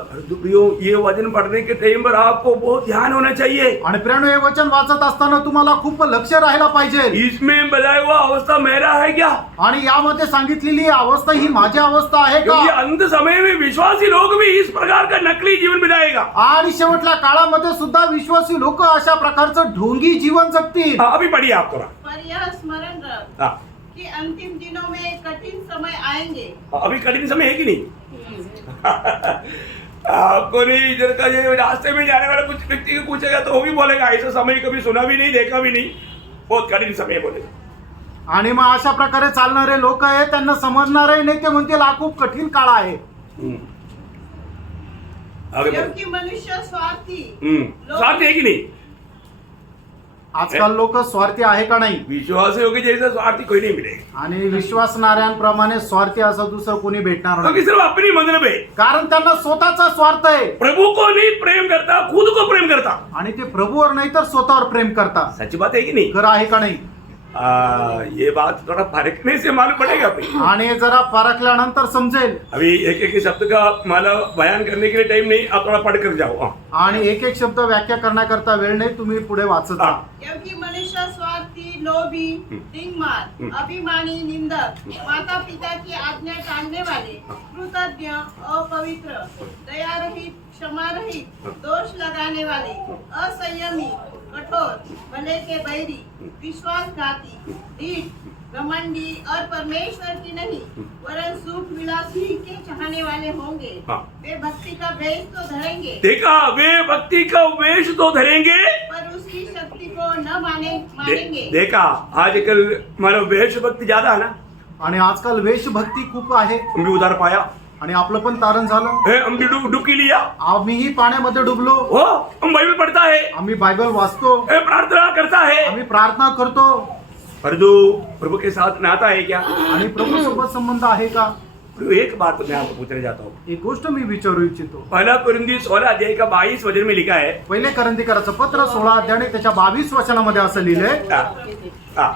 ये वचन पढ़ने के टाइम पर आपको बहुत ध्यान होना चाहिए. आणि प्रेरणू हे वचन वाचत असताना तुम्हाला खूप लक्ष राहायला पाहिजे. इसमें बताया हुआ अवस्था मेरा है क्या. आणि यामध्ये सांगितलेली अवस्था ही माझी अवस्था आहे का. क्योंकि अंत समय में विश्वासी लोग भी इस प्रकार का नकली जीवन बिताएगा. आणि शेवटल्या काळामध्ये सुद्धा विश्वासी लोक अशा प्रकारचं ढोंगी जीवन जगतील. अभी पढ़िए आप थोड़ा. पर यह स्मरण रख हाँ. कि अंतिम दिनों में कठिन समय आएंगे. अभी कठिन समय है कि नहीं. आपको नहीं इधर का ये रास्ते में जाने वाला कुछ व्यक्ति को पूछेगा तो वो भी बोलेगा ऐसा समय कभी सुना भी नहीं देखा भी नहीं, बहुत कठिन समय बोलेगा. आणि मग अशा प्रकारे चालणारे लोक आहेत त्यांना समजणारही नाही. ते म्हणतील हा खूप कठीण काळ आहे. आगे बढ़ो. क्योंकि मनुष्य स्वार्थी. स्वार्थी है कि नहीं. आजकाल लोक स्वार्थी आहे का नाही. विश्वास योग्य जैसा स्वार्थी कोई नहीं मिलेगा. आणि विश्वासणाऱ्यांप्रमाणे स्वार्थी असं दुसरं कोणी भेटणार नाही. क्योंकि सिर्फ अपनी मतलब है. कारण त्यांना स्वतःचा स्वार्थ आहे. प्रभु को नहीं प्रेम करता, खुद को प्रेम करता. आणि ते प्रभूवर नाही तर स्वतःवर प्रेम करतात. सच्ची बात है कि नहीं. खरं आहे का नाही. ये बात थोड़ा फरकने से मालूम पड़ेगा भाई. आणि जरा परखल्यानंतर समजेल. अभी एक एक शब्द का मतलब बयान करने के लिए टाइम नहीं, आप थोड़ा पढ़ कर जाओ. आणि एक एक शब्द व्याख्या करण्याकरता वेळ नाही, तुम्ही पुढे वाचत जा. क्योंकि मनुष्य स्वार्थी, लोभी, दिंगमार, अभिमानी, निंदक, माता पिता की आज्ञा टालने वाले, कृतज्ञ, अपवित्र, दया रहित, क्षमा रहित, दोष लगाने वाले, असंयमी, कठोर, भले के बैरी, विश्वासघाती, ढीठ, घमंडी और परमेश्वर की नहीं वरन सुख विलास ही के चाहने वाले होंगे. वे भक्ति का वेश तो धरेंगे. देखा, वे भक्ति का वेश तो धरेंगे पर उसकी शक्ति को न मानेंगे. देखा, आजकल मतलब वेश भक्ति ज्यादा है ना. आणि आजकाल वेशभक्ती खूप आहे. हम भी उधार पाया. आणि आपलं पण तारण झालं. हम भी डुबकी लिया. आम्हीही पाण्यामध्ये डुबलो. हो, हम बाइबल पढ़ता है. आम्ही बायबल वाचतो. प्रार्थना करता है. आम्ही प्रार्थना करतो. पर जो प्रभु के साथ नाता है क्या. आणि प्रभू सोबत संबंध आहे का. एक बात मैं आपको पूछना चाहता हूँ. एक गोष्ट मी विचारू इच्छितो. पहला कुरिन्थी 16 अध्याय का 22 वचन में लिखा है. पहिले करंथीकराचं पत्र 16 अध्याय त्याच्या 22 वचनामध्ये असं लिहिलंय.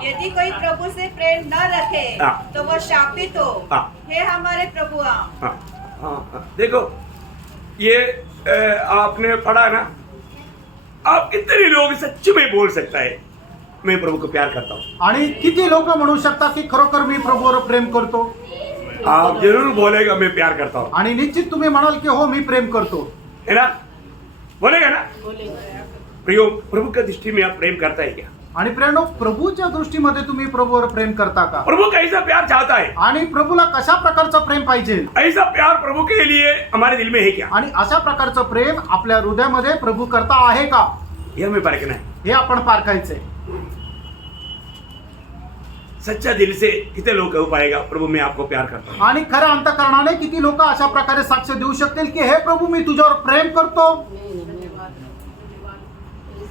यदि कोई प्रभु से प्रेम न रखे तो वह शापित हो. हे हमारे प्रभु. देखो, ये आपने पढ़ा ना. आप कितने लोग सच में बोल सकता है मैं प्रभु को प्यार करता हूँ? आणि किती लोक म्हणू शकतात की खरोखर मी प्रभूवर प्रेम करतो? आप जरूर बोलेगा मैं प्यार करता हूँ, आणि निश्चित तुम्ही म्हणाल की हो मी प्रेम करतो, है ना? बोलेगा ना? बोलेगा. प्रियो, प्रभु की दृष्टि में आप प्रेम करता है क्या? आणि प्रेरणो प्रभूच्या दृष्टीमध्ये तुम्ही प्रभूवर प्रेम करता का? प्रभु कैसा प्यार चाहता है? आणि प्रभूला कशा प्रकारचं प्रेम पाहिजे? ऐसा प्यार प्रभु के लिए हमारे दिल में है क्या? आणि अशा प्रकारचं प्रेम आपल्या हृदयामध्ये प्रभू करता आहे का? यह हमें परखना है. हे आपण पारखायचंय. सच्चा दिल से कितने लोग कह पाएगा प्रभु मैं आपको प्यार करता हूँ? आणि खऱ्या अंतःकरणाने किती लोक अशा प्रकारे साक्ष देऊ शकतील की हे प्रभू मी तुझ्यावर प्रेम करतो?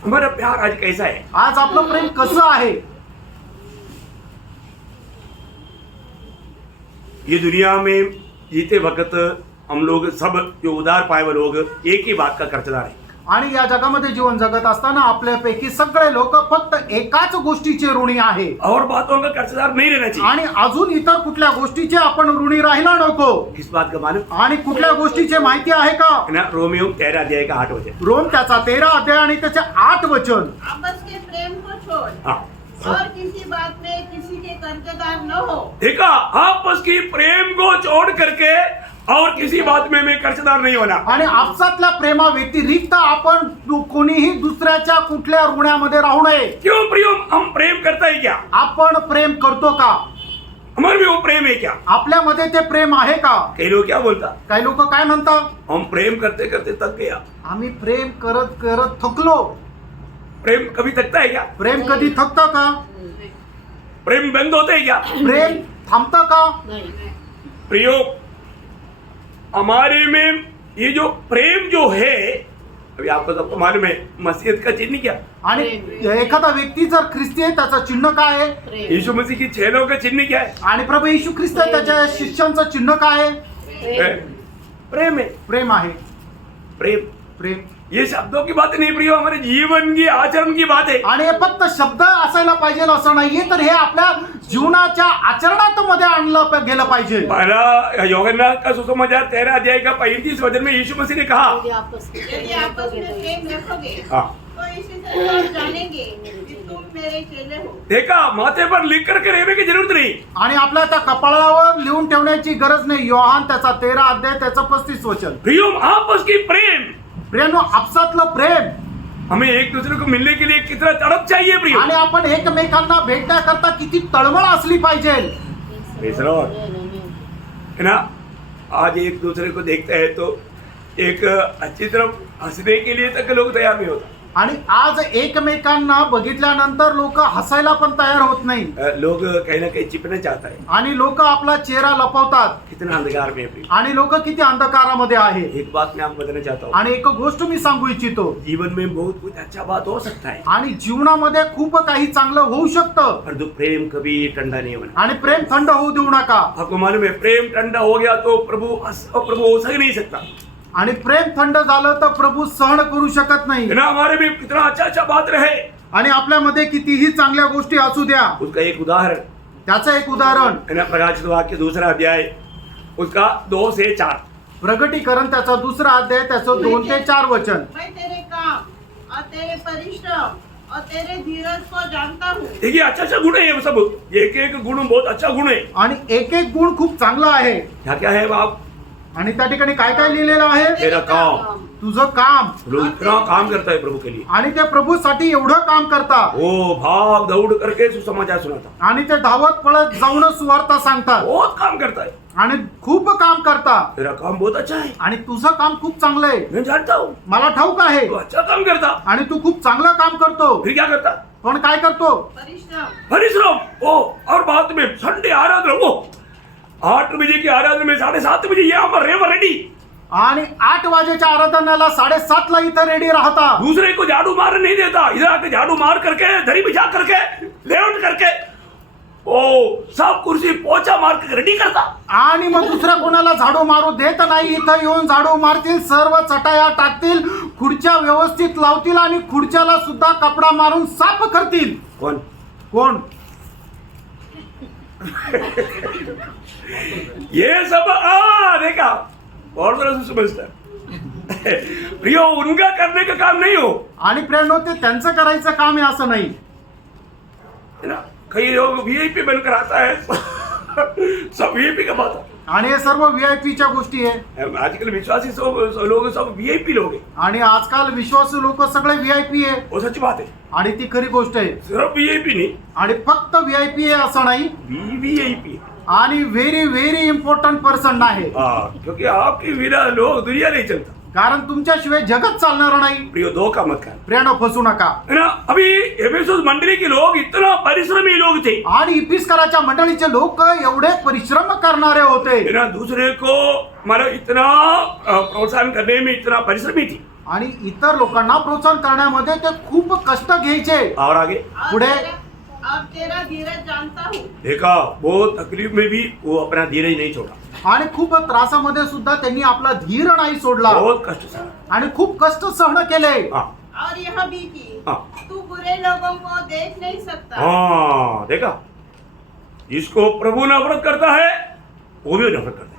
हमारा प्यार आज कैसा है? आज आपलं प्रेम कसं आहे? ये दुनिया में जीते वक्त हम लोग सब जो उदार पाए हुए लोग एक ही बात का कर्जदार है. आणि या जगामध्ये जीवन जगत असताना आपल्यापैकी सगळे लोक फक्त एकाच गोष्टीचे ऋणी आहे और बातों का कर्जदार नहीं रहना चाहिए. आणि अजून इतर कुठल्या गोष्टीचे आपण ऋणी राहिला नको. किस बात का मालूम आणि कुठल्या गोष्टीचे माहिती आहे का? है ना? रोमियो 13 अध्याय का 8 वचन. रोम त्याचा 13 अध्याय आणि त्याचे 8 वचन. आपस के प्रेम को छोड़ हाँ, और किसी बात में किसी के कर्जदार न हो. देखा, आपस की प्रेम को छोड़ करके और किसी बात में मैं कर्जदार नहीं होना. आणि आपसातल्या प्रेमा व्यतिरिक्त आपण कोणीही दुसऱ्याच्या कुठल्या ऋणामध्ये राहू नये. क्यों प्रियो, हम प्रेम करता है क्या? आपण प्रेम करतो का? हमारे में वो प्रेम है क्या? आपल्यामध्ये ते प्रेम आहे का? कई लोग क्या बोलता, काही लोक काय म्हणतात? हम प्रेम करते करते थक गया. आम्ही प्रेम करत करत थकलो. प्रेम कभी थकता है क्या? प्रेम कधी थकतं का? प्रेम बंद होते है क्या? प्रेम थांबतं का? नाही. प्रियो, हमारे में ये जो प्रेम जो है, अभी आपको सबको मालूम है मसीहत का चिन्ह क्या? आणि एखादा व्यक्ती जर ख्रिस्ती आहे त्याचं चिन्ह काय आहे? प्रेम. यीशु मसीह की चेलों का चिन्ह क्या है? आणि प्रभू येशू ख्रिस्त आहे, त्याच्या शिष्यांचं चिन्ह काय आहे? प्रेम. प्रेम है. प्रेम आहे. प्रेम, प्रेम. ये शब्दों की बात नहीं प्रियो, हमारे जीवन की आचरण की बात है. आणि हे फक्त शब्द असायला पाहिजे असं नाहीये, तर हे आपल्या जीवनाच्या आचरणात मध्ये आणलं गेलं पाहिजे. पहला यूहन्ना का सुसमाचार 13 अध्याय का 35 वचन में यीशु मसीह ने कहा, यदि आपस में यदि आपस में प्रेम रखोगे हाँ, तो इसी से सब जानेंगे कि तुम मेरे चेले हो. देखा, माथे पर लिख करके रहने की जरूरत नहीं. आणि आपल्या त्या कपाळावर लिहून ठेवण्याची गरज नाही. योहान त्याचा 13 अध्याय त्याचं 35 वचन. प्रियो, आपस की प्रेम, प्रेम आपसातलं प्रेम. हमें एक दूसरे को मिलने के लिए कितना तड़प चाहिए प्रियो. आणि आपण एकमेकांना भेटण्याकरता किती तळमळ असली पाहिजे. Praise the Lord. है ना? आज एक दूसरे को देखते हैं तो एक अच्छी तरफ हंसने के लिए तक लोग तैयार नहीं होता. आणि आज एकमेकांना बघितल्यानंतर लोक हसायला पण तयार होत नाही. लोग कहीं ना कहीं चिपना चाहता है. आणि लोक आपला चेहरा लपवतात. कितना अंधकार में है प्रियो. आणि लोक किती अंधकारामध्ये आहे. एक बात मैं आपको बताना चाहता हूँ, आणि एक गोष्ट मी सांगू इच्छितो. जीवन में बहुत कुछ अच्छा बात हो सकता है, आणि जीवनामध्ये खूप काही चांगलं होऊ शकतं. परंतु प्रेम कभी ठंडा नहीं होना. आणि प्रेम थंड होऊ देऊ नका. आपको मालूम है, प्रेम ठंडा हो गया तो प्रभु हो सक नहीं सकता. आणि प्रेम थंड झालं तर प्रभु सहन करू शकत नाही. है ना? हमारे में कितना अच्छा अच्छा बात रहे, आणि आपल्यामध्ये कितीही चांगल्या गोष्टी असू द्या. उसका एक उदाहरण त्याचं एक उदाहरण है ना, प्रकाशित वाक्य 2 अध्याय उसका 2 से 4. प्रगटीकरण त्याचा 2 अध्याय त्याचं 2 ते 4 वचन. मैं तेरे काम और तेरे परिश्रम और तेरे धीरज को जानता हूँ. देखिए, अच्छा अच्छा गुण है ये सब, एक एक गुण बहुत अच्छा गुण है. आणि एक एक गुण खूप चांगला आहे. क्या क्या है बाप? आणि त्या ठिकाणी काय काय लिहिलेलं आहे? तेरा काम. तुझं काम. लोग इतना काम करता है प्रभु के लिए. आणि ते प्रभूसाठी एवढं काम करतात. वो भाग दौड़ करके सुसमाचार सुनाता, आणि ते धावत पळत जाऊन सुवार्ता सांगतात. बहुत काम करता है. आणि खूप काम करतात. तेरा काम बहुत अच्छा है, आणि तुझं काम खूप चांगलं आहे. मैं जानता हूँ. मला ठाऊक आहे. तो अच्छा काम करता, आणि तू खूप चांगलं काम करतो. फिर क्या करता? पण काय करतो? परिश्रम. परिश्रम. ओ, और बाद में संडे आराधना, वो 8 बजे की आराधना में 7:30 बजे ये हमारे रेडी. आणि 8 वाजेच्या आराधनाला 7:30 ला इथं रेडी राहता. दूसरे को झाड़ू मार नहीं देता, इधर आके झाड़ू मार करके धरी बिछा करके लेआउट करके ओ सब कुर्सी पोछा मार के रेडी करता. आणि मग दुसऱ्या कोणाला झाडू मारू देत नाही. इथं येऊन झाडू मारतील, सर्व चटाया टाकतील, खुर्च्या व्यवस्थित लावतील आणि खुर्च्याला सुद्धा कपडा मारून साफ करतील. कौन? कोण? ये सब देखा और तरह से समझता प्रियो, उनका करने का काम नहीं हो. आणि प्रेरणो ते त्यांचं करायचं काम आहे असं नाही. कई लोग वीआईपी बनकर आता है सब वीआईपी का बात है। आणि हे सर्व व्हीआयपीच्या गोष्टी आहे आजकल विश्वासी लोग सब वीआईपी लोग हैं। आणि आजकाल विश्वासू लोक सगळे व्हीआयपी आहे वो सच बात है। आणि ती खरी गोष्ट आहे सिर्फ वीआईपी नहीं, आणि फक्त व्हीआयपी आहे असं नाही वीवीआईपी। आणि व्हेरी व्हेरी इम्पॉर्टंट पर्सन आहे क्योंकि आपके बिना लोग दुनिया नहीं चलता। कारण तुमच्याशिवाय जगत चालणार नाही प्रियो धोखा मत कर, प्रियानो फसू नका है ना। अभी एफेसुस मंडली के लोग इतना परिश्रमी लोग थे, आणि इफिसकराच्या मंडळीचे लोक एवढे परिश्रम करणारे होते है ना। दूसरे को मतलब इतना प्रोत्साहन करने में इतना परिश्रमी थी। आणि इतर लोकांना प्रोत्साहन करण्यामध्ये ते खूप कष्ट घ्यायचे और आगे पुढे अब तेरा धीरज जानता हूँ। देखा, वो तकलीफ में भी वो अपना धीरज नहीं छोड़ा, आणि खूप त्रासामध्ये सुद्धा त्यांनी आपला धीर नाही सोडला बहुत कष्ट सहा। आणि खूप कष्ट सहन केले हाँ और यह भी कि हाँ तू बुरे लोगों को देख नहीं सकता। हाँ, देखा, जिसको प्रभु नफरत करता है वो भी नफरत करता है।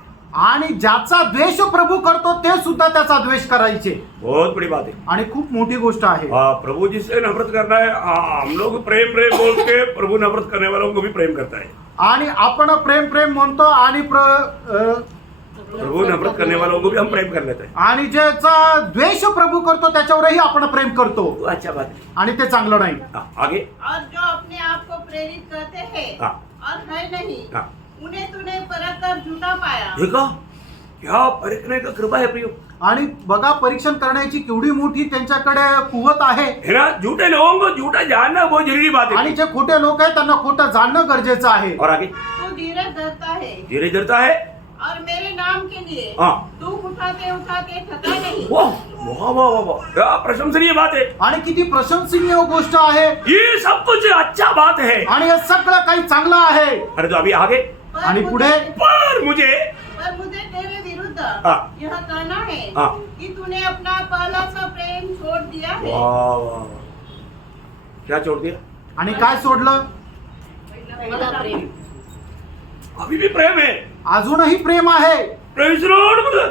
आणि ज्याचा द्वेष प्रभू करतो ते सुद्धा त्याचा द्वेष करायचे बहुत बड़ी बात है। आणि खूप मोठी गोष्ट आहे हाँ, प्रभु जिससे नफरत करना है, हाँ, हम लोग प्रेम प्रेम बोल के प्रभु नफरत करने वालों को भी प्रेम करता है। आणि आपण प्रेम प्रेम म्हणतो आणि प्रभु नफरत करने वालों को भी हम प्रेम कर लेते हैं। आणि ज्याचा द्वेष प्रभू करतो त्याच्यावरही आपण प्रेम करतो तो अच्छा बात है। आणि ते चांगलं नाही हाँ, आगे और जो अपने आप को प्रेरित करते हैं हाँ। और है नहीं, हाँ। उन्हें तूने परख कर झूठा पाया। देखा, क्या परखने का कृपा है प्रियो, आणि बघा परीक्षण करण्याची केवढी मोठी त्यांच्याकडे कुवत आहे है ना। झूठे लोगों को झूठा जानना बहुत जरूरी बात आणि है। जे खोटे लोक आहेत त्यांना खोटं जाणणं गरजेचं आहे और आगे तू धीरज धरता है धीरज धरता है। और मेरे नाम के लिए हाँ। दुख उठाते उठाते थका नहीं। वाह वाह वाह वाह वाह, क्या प्रशंसनीय बात है। आणि किती प्रशंसनीय गोष्ट आहे ये सब कुछ अच्छा बात है। आणि हे सगळं काही चांगलं आहे अरे तो अभी आगे, आणि पुढे पर मुझे तेरे विरुद्ध हाँ। यह कहना है हाँ। कि तूने अपना पहला सा प्रेम छोड़ दिया है। वाह वाह, क्या छोड़ दिया? आणि काय सोडलं पहिला प्रेम अभी भी प्रेम है। अजूनही प्रेम आहे praise Lord brother,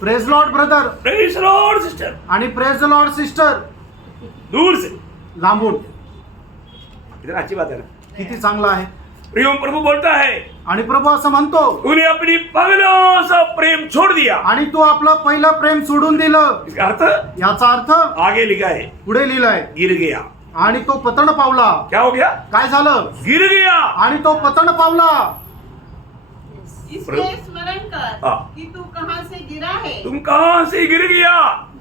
praise Lord brother praise Lord sister, आणि प्रेज लॉर्ड सिस्टर दूर से। लांबून इतना अच्छी बात है ना। किती चांगलं आहे प्रियो प्रभु बोलता है, आणि प्रभू असं म्हणतो तूने अपनी पहला सा प्रेम छोड़ दिया। आणि तू आपलं पहिलं प्रेम सोडून दिलं इसका अर्थ याचा अर्थ आगे लिखा है, पुढे लिहिलंय गिर गया। आणि तो पतन पावला क्या हो गया? काय झालं गिर गया। आणि तो पतन पावला इसलिए स्मरण कर हाँ। कि तू कहाँ से गिरा है। तुम कहां से गिर गया?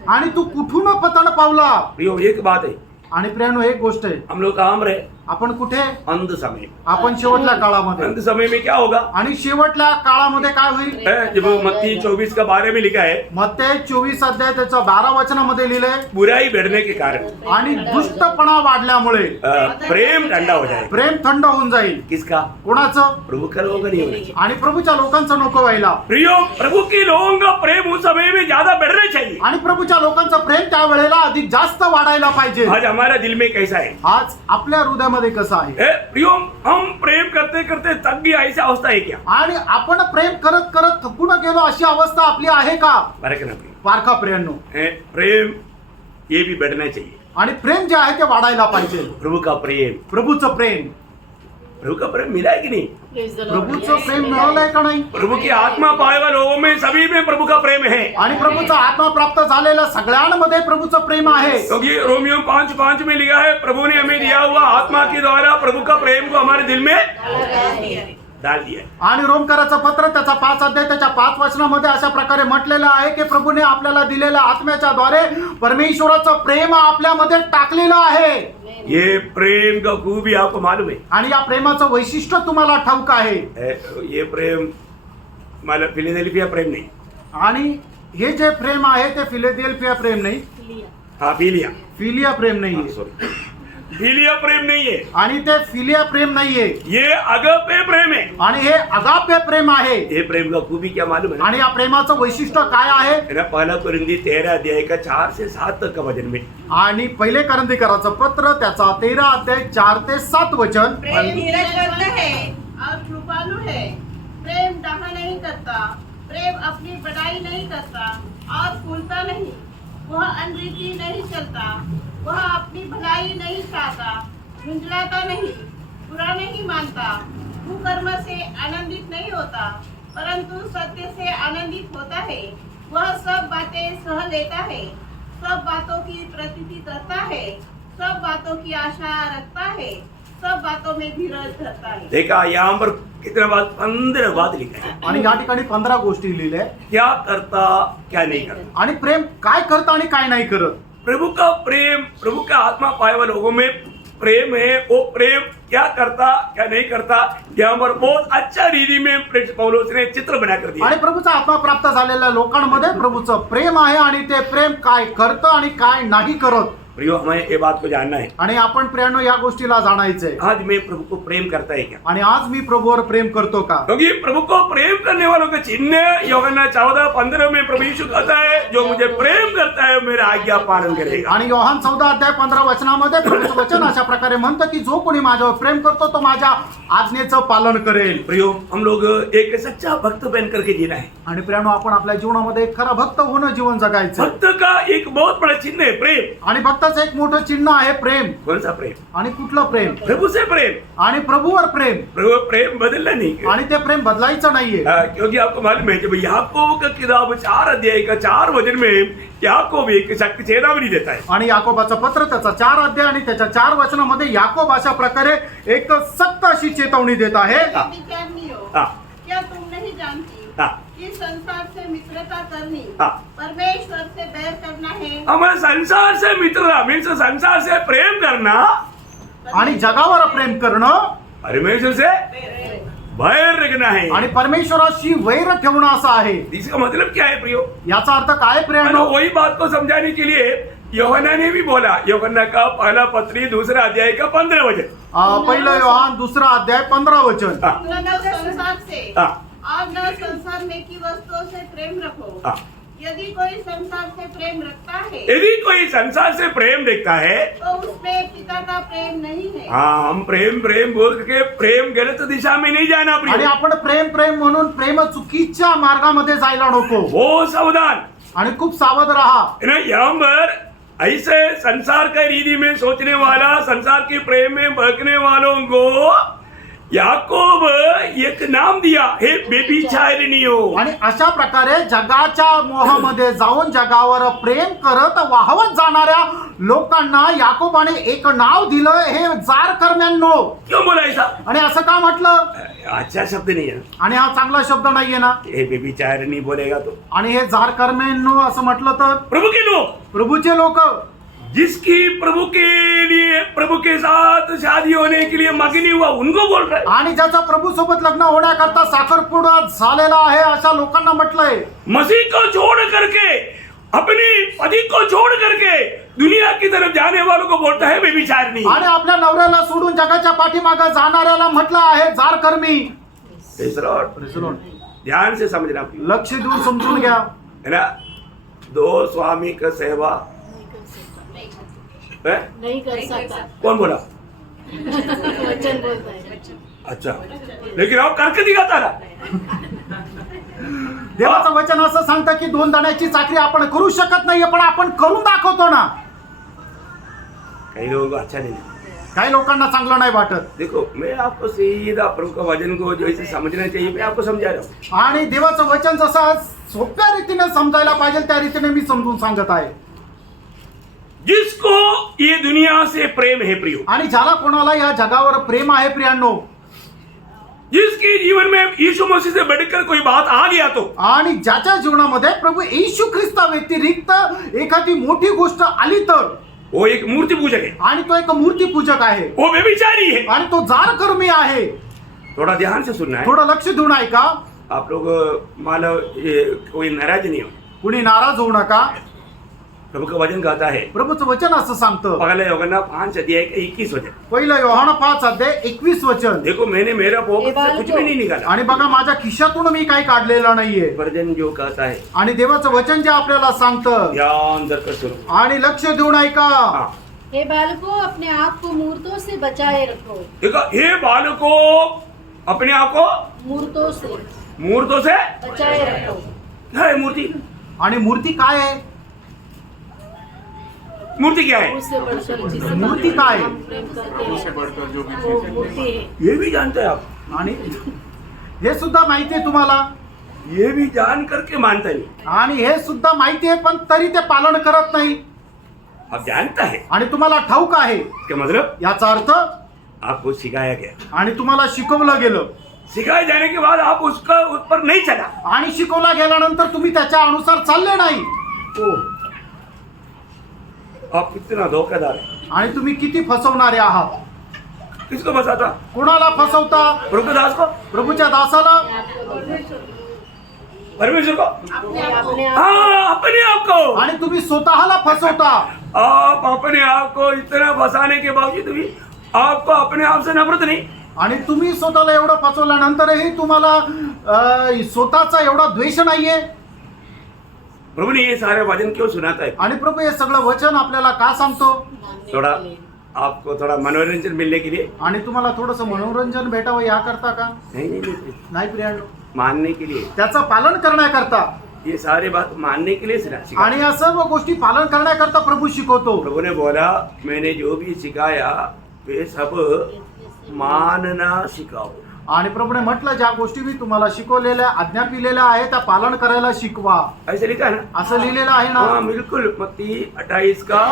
आणि तू कुठून पतन पावला प्रियो एक बात है, आणि प्रियानो एक गोष्ट आहे हम लोग कहाँ रहे? आपण कुठे अंत समय। आपण शेवटल्या काळामध्ये अंत समय में क्या होगा? आणि शेवटल्या काळामध्ये काय होईल जब मत्ती 24 का 12 में लिखा है, मत्ते 24 अध्याय त्याच्या 12 वचनामध्ये लिहिलंय बुराई बढ़ने के कारण आणि दुष्टपणा वाढल्यामुळे प्रेम ठंडा हो जाए। प्रेम थंड होऊन जाईल किसका? कोणाचं प्रभु का लोग नहीं होने चाहिए। आणि प्रभूच्या लोकांचं नको व्हायला प्रियो प्रभु के लोगों का प्रेम उस समय में ज्यादा बढ़ना चाहिए। आणि प्रभूच्या लोकांचं प्रेम त्या वेळेला अधिक जास्त वाढायला पाहिजे आज हमारा दिल में कैसा है? आज आपल्या हृदयामध्ये कसं आहे प्रियो, हम प्रेम करते करते थक गया, ऐसी अवस्था है क्या? आणि आपण प्रेम करत करत थकून गेलो अशी अवस्था आपली आहे का फर्क ना प्रियो, पारखा प्रियांनो प्रेम ये भी बढ़ना चाहिए। आणि प्रेम जे आहे ते वाढायला पाहिजे प्रभु का प्रेम, प्रभूचं प्रेम प्रभु का प्रेम मिला है कि नहीं? Praise the Lord. प्रभूचं प्रेम मिळवलंय का नाही प्रभु की आत्मा पाए हुए लोगों में सभी में प्रभु का प्रेम है। आणि प्रभूचा आत्मा प्राप्त झालेल्या सगळ्यांमध्ये प्रभूचं प्रेम आहे क्योंकि रोमियो 5:5 में लिखा है, प्रभु ने हमें दिया हुआ आत्मा के द्वारा प्रभु का प्रेम को हमारे दिल में डाल दिया है। आणि रोमकराचं पत्र त्याचा 5 अध्याय त्याच्या 5 वचनामध्ये अशा प्रकारे म्हटलेलं आहे की प्रभूने आपल्याला दिलेल्या आत्म्याच्या द्वारे परमेश्वराचं प्रेम आपल्यामध्ये टाकलेलं आहे ये प्रेम का खूबी आपको मालूम है? आणि या प्रेमाचं वैशिष्ट्य तुम्हाला ठाऊक आहे ये प्रेम मतलब फिलाडेल्फिया प्रेम नहीं, आणि हे जे प्रेम आहे ते फिलाडेल्फिया प्रेम नाही हाँ फिलिया, फिलिया प्रेम नाहीये सॉरी, फिलिया प्रेम नहीं है, आणि ते फिलिया प्रेम नाहीये ये अगपे प्रेम है। आणि हे अगाप्य प्रेम आहे ये प्रेम का खूबी क्या मालूम है? आणि या प्रेमाचं वैशिष्ट्य काय आहे है ना, पहला कुरिन्दी 13 अध्याय का 4 से 7 तक का वचन में, आणि पहिले करंदीकराचं पत्र त्याचा 13 अध्याय 4 ते 7 वचन प्रेम धीरज करता है और कृपालु है। प्रेम डाहा नहीं करता, प्रेम अपनी बड़ाई नहीं करता और फूलता नहीं। वह अनरीति नहीं चलता, वह अपनी भलाई नहीं चाहता, झुंझलाता नहीं, बुरा नहीं मानता, कुकर्म से आनंदित नहीं होता, परंतु सत्य से आनंदित होता है। वह सब बातें सह लेता है, सब बातों की प्रतीति करता है, सब बातों की आशा रखता है, सब बातों में धीरज धरता है। देखा यहाँ पर कितना बात 15 बात लिखा है। आणि या ठिकाणी 15 गोष्टी लिहिल्या क्या करता क्या नहीं करता। आणि प्रेम काय करतं आणि काय नाही करत। प्रभु का प्रेम, प्रभु का आत्मा पाए हुए लोगों में प्रेम है। वो प्रेम क्या करता क्या नहीं करता, यहाँ पर बहुत अच्छा रीति में पौलुस ने चित्र बना कर दिया। आणि प्रभूचा आत्मा प्राप्त झालेल्या लोकांमध्ये प्रभूचं प्रेम आहे आणि ते प्रेम काय करतं आणि काय नाही करत। प्रियो, हमें ये बात को जानना है। आणि आपण प्रियांनो या गोष्टीला जाणायचंय। आज मैं प्रभु को प्रेम करता है क्या? आणि आज मी प्रभूवर प्रेम करतो का? क्योंकि प्रभु को प्रेम करने वालों का चिन्ह यूहन्ना 14:15 में प्रभु यीशु कहता है, जो मुझे प्रेम करता है मेरा आज्ञा पालन करेगा। आणि योहान 14:15 वचनामध्ये प्रभूचं वचन अशा प्रकारे म्हणतं की जो कोणी माझ्यावर प्रेम करतो तो माझ्या आज्ञेचं पालन करेल। प्रियो, हम लोग एक सच्चा भक्त बन करके जीना है। आणि प्रियांनो, आपण आपल्या जीवनामध्ये एक खरा भक्त होणं जीवन जगायचं। भक्त का एक बहुत बड़ा चिन्ह है प्रेम। आणि भक्ताचं एक मोठं चिन्ह आहे प्रेम। कौन सा प्रेम? आणि कुठलं प्रेम? प्रभु से प्रेम। आणि प्रभूवर प्रेम। प्रभु प्रेम बदलना नहीं। आणि ते प्रेम बदलायचं नाहीये। क्योंकि आपको मालूम है जब याकूब का किताब 4 अध्याय का 4 वचन में याकूब एक शक्ति चेतावनी देता है। आणि याकोबाचं पत्र त्याचा 4 अध्याय आणि त्याच्या 4 वचनामध्ये याकोब अशा प्रकारे एक सक्त अशी चेतावणी देत आहे। विचारनियो, हाँ। क्या तुम नहीं जानती हाँ। कि संसार से मित्रता करनी हाँ। परमेश्वर से बैर करना है? हमारे संसार से मित्रता मीन्स संसार से प्रेम करना, आणि जगावर प्रेम करणं परमेश्वर से बैर रखना है। आणि परमेश्वराशी वैर ठेवणं असं आहे। इसका मतलब क्या है प्रियो? याचा अर्थ काय प्रियांनो? वही बात को समझाने के लिए यूहन्ना ने भी बोला। यूहन्ना का पहला पत्री 2 अध्याय का 15 वचन। पहिलं योहान 2 अध्याय 15 वचन। न संसार से हाँ। और न संसार में की वस्तुओं से प्रेम रखो। हाँ। यदि कोई संसार से प्रेम रखता है यदि कोई संसार से प्रेम देखता है तो उसमें पिता का प्रेम नहीं है। हाँ, हम प्रेम प्रेम बोल के प्रेम गलत दिशा में नहीं जाना आणि प्रिय। आपण प्रेम प्रेम म्हणून प्रेम चुकीच्या मार्गामध्ये जायला नको। वो सावधान आणि खूप सावध राहा। है ना। यहाँ पर ऐसे संसार के रीति में सोचने वाला, संसार के प्रेम में बहकने वालों को याकूब एक नाम दिया, हे बेबिचारिणियो। आणि अशा प्रकारे जगाच्या मोहामध्ये जाऊन जगावर प्रेम करत वाहवत जाणाऱ्या लोकांना याकोबाने एक नाव दिलं, हे जार कर्म्यांनो। क्यों बोला ऐसा? आणि असं का म्हटलं? अच्छा शब्द नहीं है ना। आणि हा चांगला शब्द नाहीये ना। हे बेबिचारिणी बोलेगा तो। आणि हे जार कर्म्यांनो असं म्हटलं तर प्रभु के लोग, प्रभूचे लोक, जिसकी प्रभु के लिए, प्रभु के साथ शादी होने के लिए मगनी हुआ, उनको बोल रहा है। आणि ज्याचा प्रभू सोबत लग्न होण्याकरता साखरपुडा झालेला आहे अशा लोकांना म्हटलंय। मसीह को छोड़ करके, अपनी पति को छोड़ करके दुनिया की तरफ जाने वालों को बोलता है बेबिचारिणी। आणि आपल्या नवऱ्याला सोडून जगाच्या पाठीमागे जाणाऱ्याला म्हटलं आहे जार कर्मी। Praise the Lord. ध्यान से समझना लक्ष देऊन समजून घ्या, है ना। दो स्वामी का सेवा है? नहीं कर सकता। कौन बोला? वचन बोलता है। अच्छा, लेकिन आप करके दिखाता ना। देवाचं वचन असं सांगतं की 2 दाण्याची चाकरी आपण करू शकत नाहीये, पण आपण करून दाखवतो ना। कई लोगों को अच्छा नहीं लगता। काही लोकांना चांगलं नाही वाटत। देखो, मैं आपको सीधा प्रभु का वचन को जैसे समझना चाहिए मैं आपको समझा रहा हूँ। आणि देवाचं वचन जसं सोप्या रीतीने समजायला पाहिजे त्या रीतीने मी समजून सांगत आहे। जिसको ये दुनिया से प्रेम है प्रियो, आणि ज्याला कोणाला या जगावर प्रेम आहे प्रियांनो, जिसके जीवन में यीशु मसीह से बढ़कर कोई बात आ गया तो, आणि ज्याच्या जीवनामध्ये प्रभू येशू ख्रिस्ता व्यतिरिक्त एखादी मोठी गोष्ट आली तर, वो एक मूर्ति पूजक है, आणि तो एक मूर्ती पूजक आहे, वो व्यभिचारी है। आणि तो जार कर्मी आहे। थोड़ा ध्यान से सुनना है। थोडं लक्ष देऊन ऐका। आप लोग मानो ये कोई नाराज नहीं हो। कुणी नाराज होऊ नका। प्रभु का वचन कहता है, प्रभूचं वचन असं सांगतं, पहले यूहन्ना 5 अध्याय का 21 वचन। पहिलं योहान 5 अध्याय 21 वचन। देखो, मैंने मेरा पॉकेट से कुछ भी नहीं निकाला। आणि बघा, माझ्या खिशातून मी काही काढलेलं नाहीये। वर्जन जो कहता है, आणि देवाचं वचन जे आपल्याला सांगतं, ध्यान देकर सुनो आणि लक्ष देऊन ऐका। हाँ। हे बालकों, अपने आप को मूर्तों से बचाए रखो। देखो, हे बालको अपने आप को मूर्तों से मूर्तों से बचाए रखो। क्या है मूर्ति? आणि मूर्ती काय आहे? मूर्ति क्या है? उससे बढ़कर जिसे मूर्ति काय? हम प्रेम करते हैं वो मूर्ति है। ये भी जानते हैं आप? आणि हे सुद्धा माहिती आहे तुम्हाला, ये भी जान करके मानता नहीं। आणि हे सुद्धा माहिती आहे पण तरी ते पालन करत नाही. आप जानता है आणि तुम्हाला ठाऊक आहे क्या मतलब? याचा अर्थ, आपको सिखाया गया, आणि तुम्हाला शिकवलं गेलं, सिखाए जाने के बाद आप उसका उस पर नहीं चला। आणि शिकवला गेल्यानंतर तुम्ही त्याच्या अनुसार चालले नाही, आप कितना धोखादार है। आणि तुम्ही किती फसवणारे आहात. किसको फंसाता? कोणाला फसवता? प्रभु दास को, प्रभूच्या दासाला, परमेश्वर को, अपने आप हाँ अपने आप को। आणि तुम्ही स्वतःला फसवता. आप अपने आप को इतना फंसाने के बावजूद भी आपको अपने आप से नफरत नहीं। आणि तुम्ही स्वतःला एवढं फसवल्यानंतरही तुम्हाला स्वतःचा एवढा द्वेष नाहीये. प्रभु ने ये सारे वचन क्यों सुनाता है? आणि प्रभू हे सगळं वचन आपल्याला का सांगतो? थोड़ा आपको थोड़ा मनोरंजन मिलने के लिए? आणि तुम्हाला थोडंसं मनोरंजन भेटावं याकरता का? नहीं, नाही प्रियांनो, मानने के लिए। त्याचं पालन करण्याकरता. ये सारे बात मानने के लिए सिखाया। आणि या सर्व गोष्टी पालन करण्याकरता प्रभू शिकवतो. प्रभु ने बोला मैंने जो भी सिखाया वे सब मानना सिखाओ। आणि प्रभूने म्हटलं ज्या गोष्टी मी तुम्हाला शिकवलेल्या, आज्ञा पिलेल्या आहे त्या पालन करायला शिकवा, ऐसे लिखा है ना? असं लिहिलेलं आहे ना. हाँ बिल्कुल, मत्ती 28 का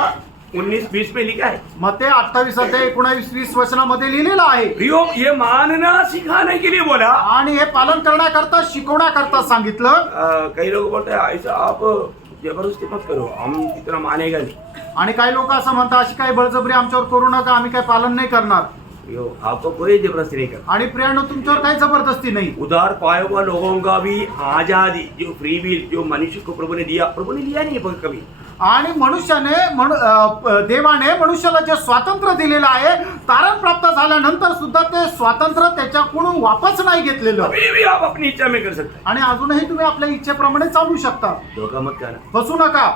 19-20 में लिखा है। मग ते 28 अध्याय 19-20 वचनामध्ये लिहिलेलं आहे. प्रियो, ये मानना सिखाने के लिए बोला। आणि हे पालन करण्याकरता, शिकवण्याकरता सांगितलं. कई लोग बोलते हैं ऐसा आप जबरदस्ती मत करो, हम इतना मानेगा नहीं। आणि काही लोक असं म्हणतात अशी काही बळजबरी आमच्यावर करू नका, आम्ही काही पालन नाही करणार. प्रियो, आपको कोई जबरदस्ती नहीं करता। आणि प्रियांनो, तुमच्यावर काही जबरदस्ती नाही. उधार पाए हुआ लोगों का भी आजादी, जो फ्री विल जो मनुष्य को प्रभु ने दिया, प्रभु ने लिया नहीं है कभी। आणि मनुष्याने देवाने मनुष्याला जे स्वातंत्र्य दिलेलं आहे, तारण प्राप्त झाल्यानंतर सुद्धा ते स्वातंत्र्य त्याच्याकडून वापस नाही घेतलेलं. अभी भी आप अपनी इच्छा में कर सकते हैं। आणि अजूनही तुम्ही आपल्या इच्छेप्रमाणे चालू शकता. धोखा मत करना। फसू नका.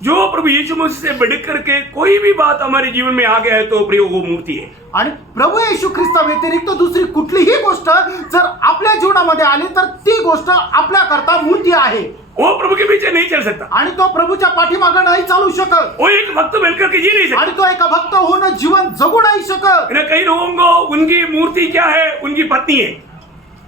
जो प्रभु यीशु मसीह से बढ़ करके कोई भी बात हमारे जीवन में आ गया है तो प्रियो वो मूर्ति है। आणि प्रभू येशू ख्रिस्ता व्यतिरिक्त दुसरी कुठलीही गोष्ट जर आपल्या जीवनामध्ये आली तर ती गोष्ट आपल्याकरता मूर्ती आहे. वो प्रभु के पीछे नहीं चल सकता। आणि तो प्रभूच्या पाठीमागे नाही चालू शकत. वो एक भक्त बनकर के जी नहीं सकता। आणि तो एका भक्त होऊन जीवन जगू नाही शकत. कई लोगों को उनकी मूर्ति क्या है? उनकी पत्नी है।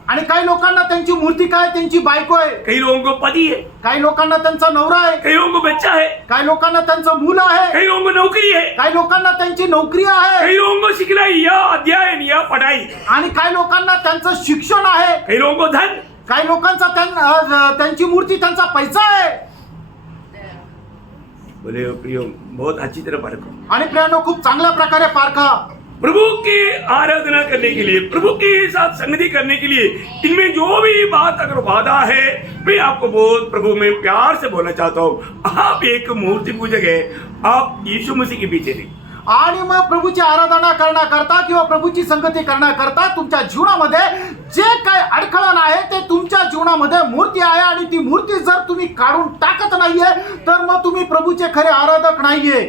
आणि काही लोकांना त्यांची मूर्ती काय? त्यांची बायको आहे. कई लोगों को पति है। काही लोकांना त्यांचा नवरा आहे. कई लोगों को बच्चा है। काही लोकांना त्यांचं मुलं आहे. कई लोगों को नौकरी है। काही लोकांना त्यांची नोकरी आहे. कई लोगों को सिखलाई या अध्ययन या पढ़ाई। आणि काही लोकांना त्यांचं शिक्षण आहे. कई लोगों को धन। काही लोकांचा त्यांची मूर्ती त्यांचा पैसा आहे. बोले प्रियो, बहुत अच्छी तरह परखो। आणि प्रियांनो, खूप चांगल्या प्रकारे पारखा. प्रभु की आराधना करने के लिए, प्रभु के साथ संगति करने के लिए इनमें जो भी बात अगर वादा है, मैं आपको बहुत प्रभु में प्यार से बोलना चाहता हूँ, आप एक मूर्ति पूजक है, आप यीशु मसीह के पीछे नहीं। आणि मग प्रभूची आराधना करण्याकरता किंवा प्रभूची संगती करण्याकरता तुमच्या जीवनामध्ये जे काही अडखळण आहे ते तुमच्या जीवनामध्ये मूर्ती आहे. आणि ती मूर्ती जर तुम्ही काढून टाकत नाहीये तर मग तुम्ही प्रभूचे खरे आराधक नाहीये.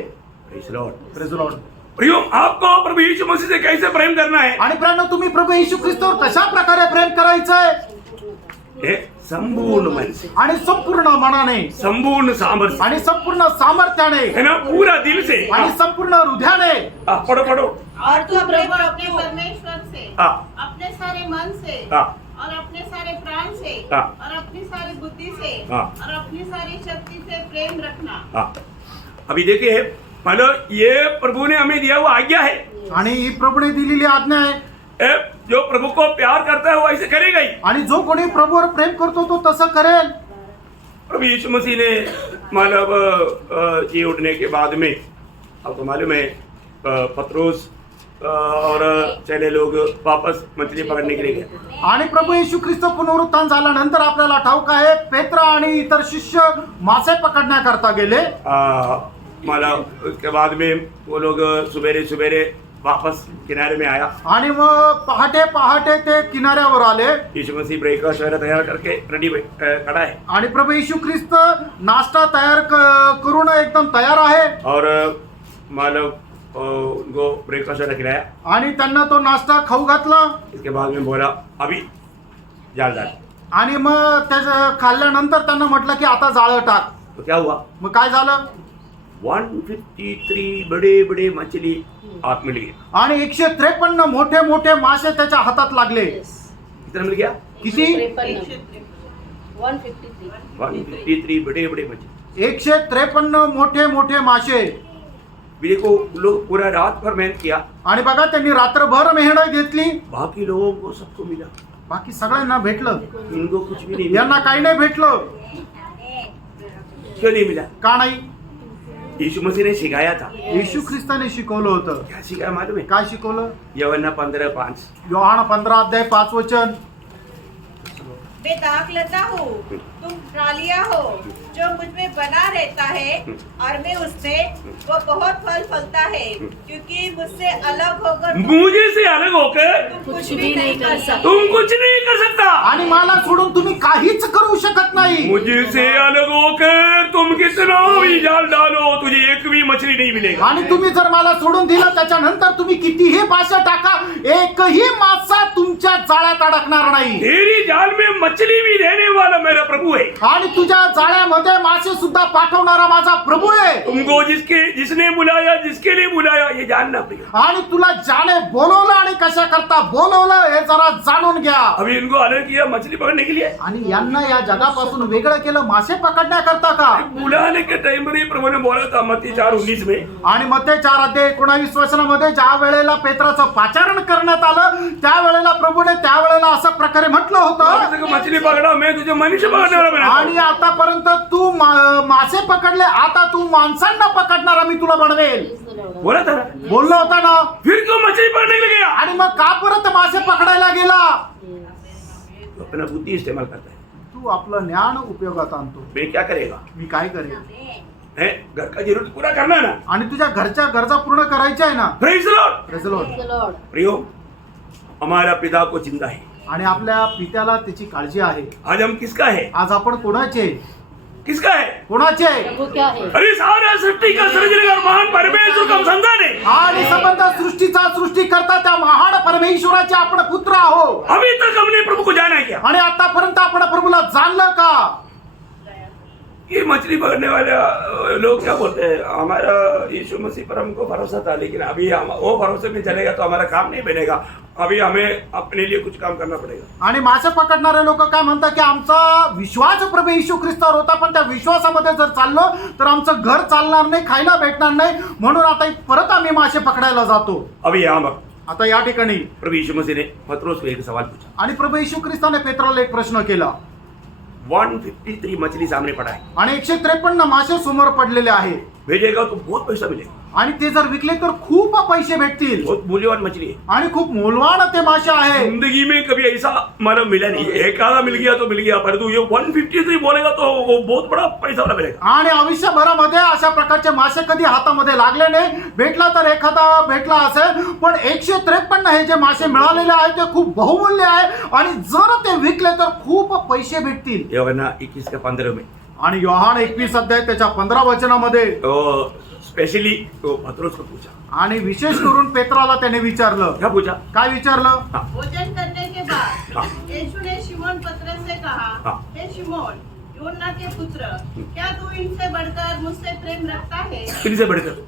Praise the Lord. Praise the Lord. प्रियो, आपको प्रभु यीशु मसीह से कैसे प्रेम करना है? आणि प्रियांनो, तुम्ही प्रभू येशू ख्रिस्तावर कशा प्रकारे प्रेम करायचंय? हे संपूर्ण मन से, आणि संपूर्ण मनाने, संपूर्ण सामर्थ्य, आणि संपूर्ण सामर्थ्याने, है ना, पूरा दिल से। आणि संपूर्ण हृदयाने. पढ़ो पढ़ो। और तू प्रभु अपने परमेश्वर से, हाँ। अपने सारे मन से, हाँ। और अपने सारे प्राण से, हाँ। और अपनी सारी बुद्धि से, हाँ। और अपनी सारी शक्ति से प्रेम रखना। हाँ, अभी देखिए, मतलब ये प्रभु ने हमें दिया हुआ आज्ञा है। आणि ही प्रभूने दिलेली आज्ञा आहे. जो प्रभु को प्यार करता है वो ऐसे करेगा ही। आणि जो कोणी प्रभूवर प्रेम करतो तो तसं करेल. प्रभु यीशु मसीह ने मतलब जी उठने के बाद में, आपको मालूम है, पतरोस और चले लोग वापस मछली पकड़ने के लिए गए। आणि प्रभू येशू ख्रिस्त पुनरुत्थान झाल्यानंतर आपल्याला ठाऊक आहे पेत्र आणि इतर शिष्य मासे पकडण्याकरता गेले. मतलब उसके बाद में वो लोग सुबेरे सुबेरे वापस किनारे में आया। आणि मग पहाटे पहाटे ते किनाऱ्यावर आले. यीशु मसीह ब्रेकफास्ट वगैरह तैयार करके रेडी खड़ा है। आणि प्रभू येशू ख्रिस्त नाश्ता तयार करून एकदम तयार आहे. और मतलब उनको ब्रेकफास्ट वगैरह खिलाया। आणि त्यांना तो नाश्ता खाऊ घातला. इसके बाद में बोला अभी जाल डाल। आणि मग त्याचं खाल्ल्यानंतर त्यांना म्हटलं की आता जाळं टाक. तो क्या हुआ? मग काय झालं? 153 बड़े बड़े मछली हाथ में लिए। आणि 153 मोठे मोठे मासे त्याच्या हातात लागले. कितना मिल गया? किती? 153 बड़े बड़े मछली। 153 मोठे मोठे मासे. देखो लोग पूरा रात भर मेहनत किया, आणि बघा त्यांनी रात्रभर मेहनत घेतली, बाकी लोगों को सबको मिला, बाकी सगळ्यांना भेटलं, इनको कुछ भी नहीं मिला। यांना काही नाही भेटलं. क्यों नहीं मिला? का नाही? यीशु मसीह ने सिखाया था। येशू ख्रिस्ताने शिकवलं होतं. क्या सिखाया मालूम है? काय शिकवलं? यूहन्ना 15:5। योहान 15:5 बेदाग लता हूँ, तुम ट्रालिया हो, जो मुझ में बना रहता है और मैं उसमें, वो बहुत फल फलता है, क्योंकि मुझसे अलग होकर मुझे से अलग होकर तुम कुछ भी नहीं कर सकते। तुम कुछ नहीं कर सकता। आणि मला सोडून तुम्ही काहीच करू शकत नाही. मुझे से अलग होकर तुम कितना भी जाल डालो, तुझे एक भी मछली नहीं मिलेगा। आणि तुम्ही जर मला सोडून दिलं त्याच्यानंतर तुम्ही कितीही मासे टाका, एकही मासा तुमच्या जाळ्यात अडकणार नाही. तेरी जाल में मछली भी देने वाला मेरा प्रभु है। आणि तुझ्या जाळ्यामध्ये मासे सुद्धा पाठवणारा माझा प्रभू आहे. तुमको जिसने बुलाया, जिसके लिए बुलाया, ये जानना पड़ेगा। आणि तुला ज्याने बोलवलं आणि कशा करता बोलवलं हे जरा जाणून घ्या. अभी इनको अलग किया मछली पकड़ने के लिए, आणि यांना या जगापासून वेगळं केलं मासे पकडण्याकरता का? बुलाने के टाइम पर ही प्रभु ने बोला था मत्ती 4:19 में, आणि मत्ते 4:19 ज्या वेळेला पेत्राचं पाचारण करण्यात आलं त्यावेळेला प्रभूने त्यावेळेला अशा प्रकारे म्हटलं होतं, मछली पकड़ा, मैं तुझे मनुष्य पकड़ने वाला बनाता हूं। आणि आतापर्यंत तू मासे पकडले, आता तू माणसांना पकडणारा मी तुला बनवेल. बोला था ना? बोललो होता ना. फिर क्यों मछली पकड़ने के लिए गया? आणि मग का परत मासे पकडायला गेला? तो अपना बुद्धि इस्तेमाल करता है। तू आपलं ज्ञान उपयोगात आणतो. मैं क्या करेगा? मी काय करेन? है घर का जरूरत पूरा करना ना। आणि तुझ्या घरच्या गरजा पूर्ण करायच्या आहे ना. Praise the Lord. Praise the Lord. The Lord. प्रियो, हमारा पिता को चिंता है। आणि आपल्या पित्याला त्याची काळजी आहे. आज हम किसका है? आज आपण कोणाचे? किसका है? कोणाचे? प्रभु क्या है? अरे सारा सृष्टि का सृजनहार महान परमेश्वर का हम संतान है। आणि संबंध सृष्टीचा सृष्टीकर्ता त्या महान परमेश्वराचे आपण पुत्र आहो. अभी तक हमने प्रभु को जाना क्या? आणि आतापर्यंत आपण प्रभूला जाणलं का? ये मछली पकड़ने वाले लोग क्या बोलते हैं, हमारा यीशु मसीह पर हमको भरोसा था, लेकिन अभी हम वो भरोसे में चलेगा तो हमारा काम नहीं बनेगा, अभी हमें अपने लिए कुछ काम करना पड़ेगा। आणि मासे पकडणारे लोक काय म्हणतात की आमचा विश्वास प्रभू येशू ख्रिस्तावर होता, पण त्या विश्वासामध्ये जर चाललो तर आमचं घर चालणार नाही, खायला भेटणार नाही, म्हणून आता परत आम्ही मासे पकडायला जातो. अभी यहाँ आता या ठिकाणी प्रभु यीशु मसीह ने पत्रोस को एक सवाल पूछा। आणि प्रभू येशू ख्रिस्ताने पेत्राला एक प्रश्न केला. 153 मछली सामने पड़ा है, आणि 153 मासे समोर पडलेले आहे. भेजेगा तो बहुत पैसा मिलेगा, आणि ते जर विकले तर खूप पैसे भेटतील. बहुत मूल्यवान मछली है। आणि खूप मूल्यवान ते मासे आहे. जिंदगी में कभी ऐसा मानव मिला नहीं, एक आधा मिल गया तो मिल गया, परंतु ये 153 बोलेगा तो वो बहुत बड़ा पैसा वाला मिलेगा। आणि आयुष्यभरामध्ये अशा प्रकारचे मासे कधी हातामध्ये लागले नाही. भेटला तर एखादा भेटला असेल, पण 153 हे जे मासे मिळालेले आहेत ते खूप बहुमूल्य आहे, आणि जर ते विकले तर खूप पैसे भेटतील. यूहन्ना 21:15 में आणि योहान 21 त्याच्या 15 वचनामध्ये स्पेशली तो पत्रोस को पूछा। आणि विशेष करून पेत्राला त्याने विचारलं. क्या पूछा? काय विचारलं? भोजन करने के बाद यीशु ने शिमोन पतरस से कहा, हाँ। हे शिमोन, यूहन्ना के पुत्र, क्या तू इनसे बढ़कर मुझसे प्रेम रखता है? किसी से बढ़कर?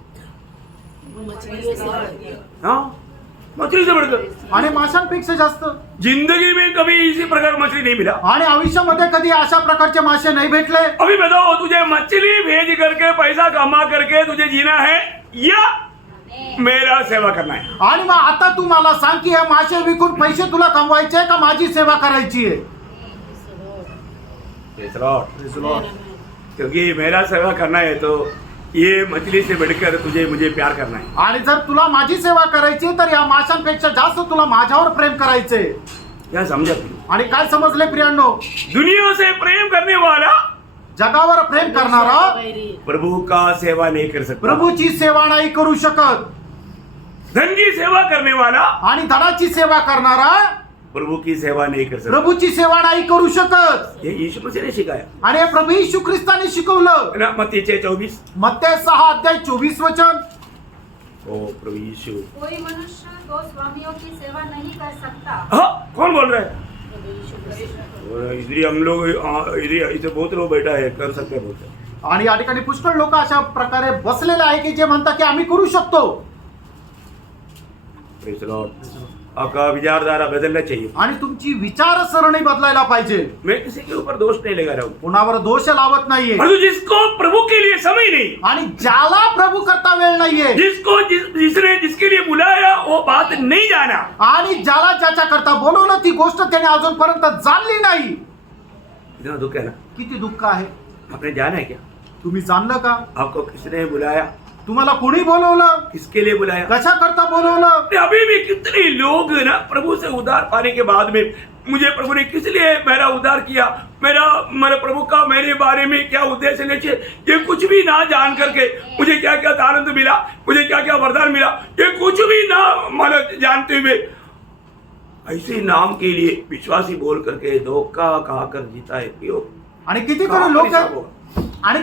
मछलियों से बढ़कर। हाँ, मछली से बढ़कर। आणि माशांपेक्षा जास्त. जिंदगी में कभी इसी प्रकार मछली नहीं मिला। आणि आयुष्यामध्ये कधी अशा प्रकारचे मासे नाही भेटले. अभी बताओ, तुझे मछली भेज करके पैसा कमा करके तुझे जीना है या मेरा सेवा करना है? आणि मग आता तू मला सांग की हे मासे विकून पैसे तुला कमवायचे का माझी सेवा करायची आहे? क्योंकि मेरा सेवा करना है तो ये मछली से बढ़कर तुझे मुझे प्यार करना है। आणि जर तुला माझी सेवा करायची तर या माशांपेक्षा जास्त तुला माझ्यावर प्रेम करायचे. क्या समझा? आणि काय समजले प्रियांनो? दुनिया से प्रेम करने वाला जगावर प्रेम करणारा प्रभु का सेवा नहीं कर सकता। प्रभूची सेवा नाही करू शकत. धन की सेवा करने वाला आणि धनाची सेवा करणारा प्रभु की सेवा नहीं कर सकता। प्रभूची सेवा नाही करू शकत. ये यीशु मसीह ने सिखाया आणि हे प्रभू येशू ख्रिस्ताने शिकवलं. ना, मत्ती 6:24। मत्ते 6:24 वचन. ओ प्रभु यीशु, कोई मनुष्य दो स्वामियों की सेवा नहीं कर सकता। हाँ, कौन बोल रहा है? प्रभु यीशु मसीह। और इधर हम लोग इधर इसे बहुत लोग बैठा है, कर सकते हैं, बोलते हैं। आणि या ठिकाणी पुष्कळ लोक अशा प्रकारे बसलेले आहे की जे म्हणतात की आम्ही करू शकतो. Praise the Lord. आपका विचारधारा बदलना चाहिए. आणि तुमची विचारसरणी बदलायला पाहिजे. मैं किसी के ऊपर दोष नहीं लगा रहा हूँ. कुणावर दोष लावत नाहीये. परंतु जिसको प्रभु के लिए समय नहीं, आणि ज्याला प्रभू करता वेळ नाहीये, जिसने जिसके लिए बुलाया वो बात नहीं जाना, आणि ज्याला ज्याच्या करता बोलवलं ती गोष्ट त्याने अजूनपर्यंत जाणली नाही. इतना दुख है ना. किती दुःख आहे. आपने जाना है क्या? तुम्ही जाणलं का? आपको किसने बुलाया? तुम्हाला कोणी बोलवलं? किसके लिए बुलाया? कशा करता बोलवलं? अभी भी कितने लोग ना प्रभु से उद्धार पाने के बाद में मुझे प्रभु ने किस लिए मेरा उद्धार किया, मेरे प्रभु का मेरे बारे में क्या उद्देश्य है, ये कुछ भी ना जान करके मुझे क्या क्या आनंद मिला, मुझे क्या क्या वरदान मिला, ये कुछ भी ना मतलब जानते हुए ऐसे नाम के लिए विश्वासी बोल करके धोखा खाकर जीता है. क्यों? आणि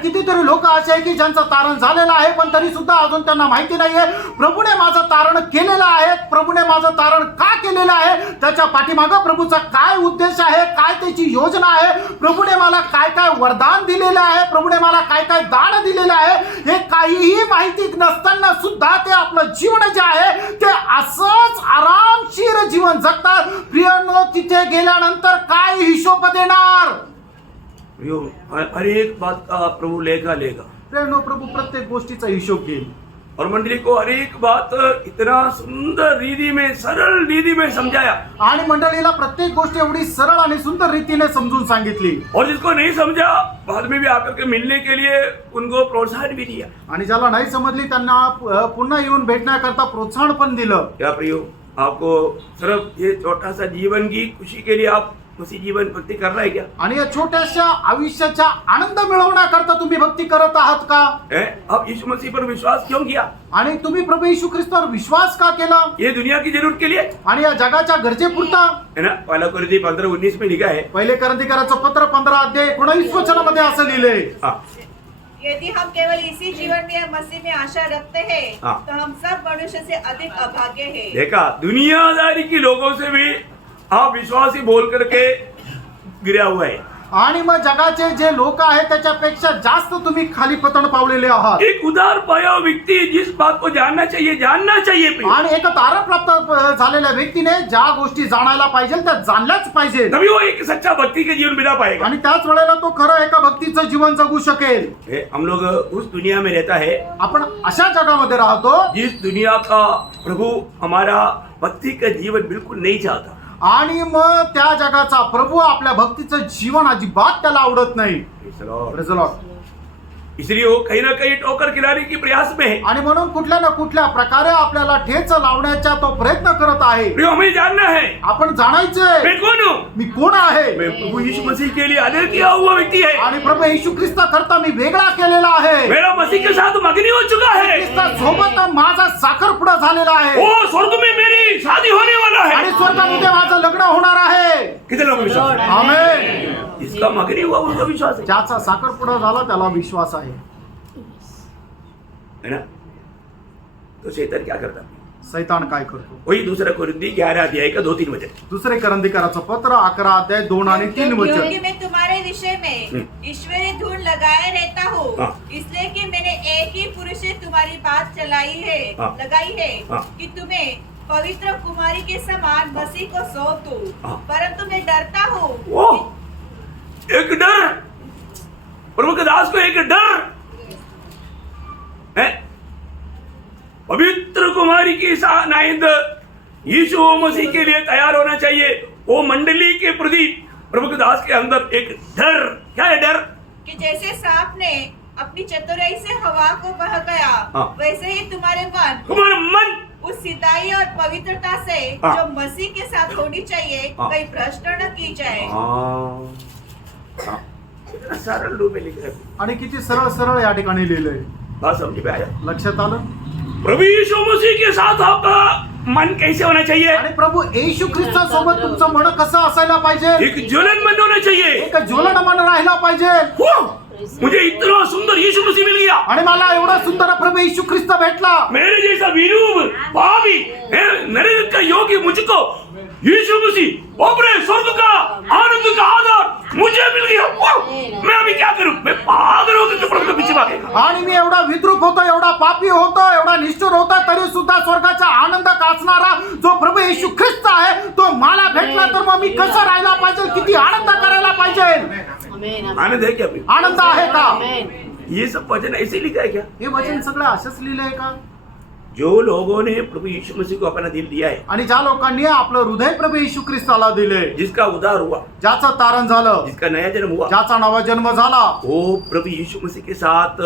कितीतरी लोक असे आहे की ज्यांचं तारण झालेलं आहे पण तरी सुद्धा अजून त्यांना माहिती नाहीये प्रभूने माझं तारण केलेलं आहे. प्रभूने माझं तारण का केलेलं आहे, त्याच्या पाठीमागं प्रभूचा काय उद्देश आहे, काय त्याची योजना आहे, प्रभूने मला काय काय वरदान दिलेलं आहे, प्रभूने मला काय काय दान दिलेलं आहे, हे काहीही माहिती नसताना सुद्धा ते आपलं जीवन जे आहे ते असंच आरामशीर जीवन जगतात. प्रियांनो, तिथे गेल्यानंतर काय हिशोब देणार? हर एक बात का प्रभु लेगा. प्रियांनो, प्रभू प्रत्येक गोष्टीचा हिशोब घेईल. और मंडली को हर एक बात इतना सुंदर रीति में, सरल रीति में समझाया. आणि मंडळीला प्रत्येक गोष्ट एवढी सरळ आणि सुंदर रीतीने समजून सांगितली. और जिसको नहीं समझा बाद में भी आकर के मिलने के लिए उनको प्रोत्साहन भी दिया. आणि ज्याला नाही समजली त्यांना पुन्हा येऊन भेटण्याकरता प्रोत्साहन पण दिलं. क्या प्रियो, आपको सिर्फ ये छोटा सा जीवन की खुशी के लिए आप उसी जीवन भक्ति कर रहा है क्या? आणि या छोट्याशा आयुष्याचा आनंद मिळवण्याकरता तुम्ही भक्ती करत आहात का? आप यीशु मसीह पर विश्वास क्यों किया? आणि तुम्ही प्रभू येशू ख्रिस्तावर विश्वास का केला? ये दुनिया की जरूरत के लिए आणि या जगाच्या गरजेपुरता है ना. पहला कोरिन्थी 15:19 में लिखा है. पहिले करंथीकराचं पत्र 15 अध्याय 19 वचनामध्ये असं लिहिलंय. यदि हम केवल इसी जीवन में मसीह में आशा रखते हैं हाँ। तो हम सब मनुष्य से अधिक अभागे हैं. देखा, दुनियादारी की लोगों से भी आप विश्वासी बोल करके गिरा हुआ है. आणि मग जगाचे जे लोक आहेत त्याच्यापेक्षा जास्त तुम्ही खाली पतन पावलेले आहात. एक उदार पाया हुआ व्यक्ति जिस बात को जानना चाहिए आणि एक तारण प्राप्त झालेल्या व्यक्तीने ज्या गोष्टी जाणायला पाहिजे त्या जाणल्याच पाहिजे. तभी वो एक सच्चा भक्ति के जीवन बिता पाएगा. आणि त्याच वेळेला तो खरं एका भक्तीचं जीवन जगू शकेल. हम लोग उस दुनिया में रहता है, आपण अशा जगामध्ये राहतो जिस दुनिया का प्रभु हमारा भक्ति का जीवन बिल्कुल नहीं चाहता. आणि मग त्या जगाचा प्रभू आपल्या भक्तीचं जीवन अजिबात त्याला आवडत नाही. Praise the Lord. इसलिए वो कहीं ना कहीं ठोकर खिलाने की प्रयास में है. आणि म्हणून कुठल्या ना कुठल्या प्रकारे आपल्याला ठेच लावण्याचा तो प्रयत्न करत आहे. हमें जानना है आपण जाणायचंय मैं कौन हूँ. मी कोण आहे. मैं प्रभु यीशु मसीह के लिए अलग किया हुआ व्यक्ति है. आणि प्रभू येशू ख्रिस्ता करता मी वेगळा केलेला आहे. मेरा मसीह के साथ मगनी हो चुका है. ख्रिस्ता सोबत माझा साखरपुडा झालेला आहे. वो स्वर्ग में मेरी शादी होने वाला है. आणि स्वर्गामध्ये माझं लग्न होणार आहे. कितने लोग विश्वास है? आमेन. जिसका मगनी हुआ उनका विश्वास है. ज्याचा साखरपुडा झाला त्याला विश्वास आहे. है ना. तो शैतान क्या करता है? सैतान काय करतो? वही दूसरा कोरिन्थी 11 अध्याय का 2-3 वचन. दुसरे करंथीकराचं पत्र 11 अध्याय 2 आणि 3 वचन. क्योंकि मैं तुम्हारे विषय में ईश्वरीय धूल लगाए रहता हूँ, हाँ। इसलिए कि मैंने एक ही पुरुष से तुम्हारी बात चलाई है, हाँ। लगाई है हाँ। कि तुम्हें पवित्र कुमारी के समान मसीह को सौंप दूं, हाँ। परंतु मैं डरता हूँ. वो एक डर, प्रभु के दास को एक डर है. पवित्र कुमारी की नाइंद यीशु मसीह के लिए तैयार होना चाहिए. वो मंडली के प्रति प्रभु के दास के अंदर एक डर. क्या है डर? कि जैसे सांप ने अपनी चतुराई से हवा को बहकाया, हाँ। वैसे ही तुम्हारे तुम्हारा मन उस सिधाई और पवित्रता से हाँ। जो मसीह के साथ होनी चाहिए, हाँ। कहीं भ्रष्ट न की जाए. सरल रूप में लिख रहे. आणि किती सरळ सरळ या ठिकाणी लिहिलंय. बात समझ में आया? लक्षात आलं. प्रभु यीशु मसीह के साथ आपका मन कैसे होना चाहिए? आणि प्रभू येशू ख्रिस्ता सोबत तुमचं मन कसं असायला पाहिजे? एक ज्वलन मन होना चाहिए. एक ज्वलन मन राहिला पाहिजे. मुझे इतना सुंदर यीशु मसीह मिल गया. आणि मला एवढा सुंदर प्रभू येशू ख्रिस्ता भेटला. मेरे जैसा विरूप पापी नरक का योगी मुझको यीशु मसीह अपने स्वर्ग का आनंद का आधार मुझे मिल गया, वाह! मैं अभी क्या करूं? मैं पागल होकर के प्रभु के पीछे भागेगा। आणि मी एवढा विद्रूप होतो, एवढा पापी होतो, एवढा निष्ठुर होतो, तरी सुद्धा स्वर्गाचा आनंद काचणारा जो प्रभू येशू ख्रिस्त आहे तो मला भेटला, तर मग मी कसं राहायला पाहिजे, किती आनंद करायला पाहिजे? आनंद है क्या? आनंद आहे का? ये सब वचन ऐसे लिखा है क्या? हे वचन सगळं असंच लिहिलंय का? जो लोगों ने प्रभु यीशु मसीह को अपना दिल दिया है, आणि ज्या लोकांनी आपलं हृदय प्रभू येशू ख्रिस्ताला दिले, जिसका उद्धार हुआ, ज्याचं तारण झालं, जिसका नया जन्म हुआ, ज्याचा नवा जन्म झाला, वो प्रभु यीशु मसीह के साथ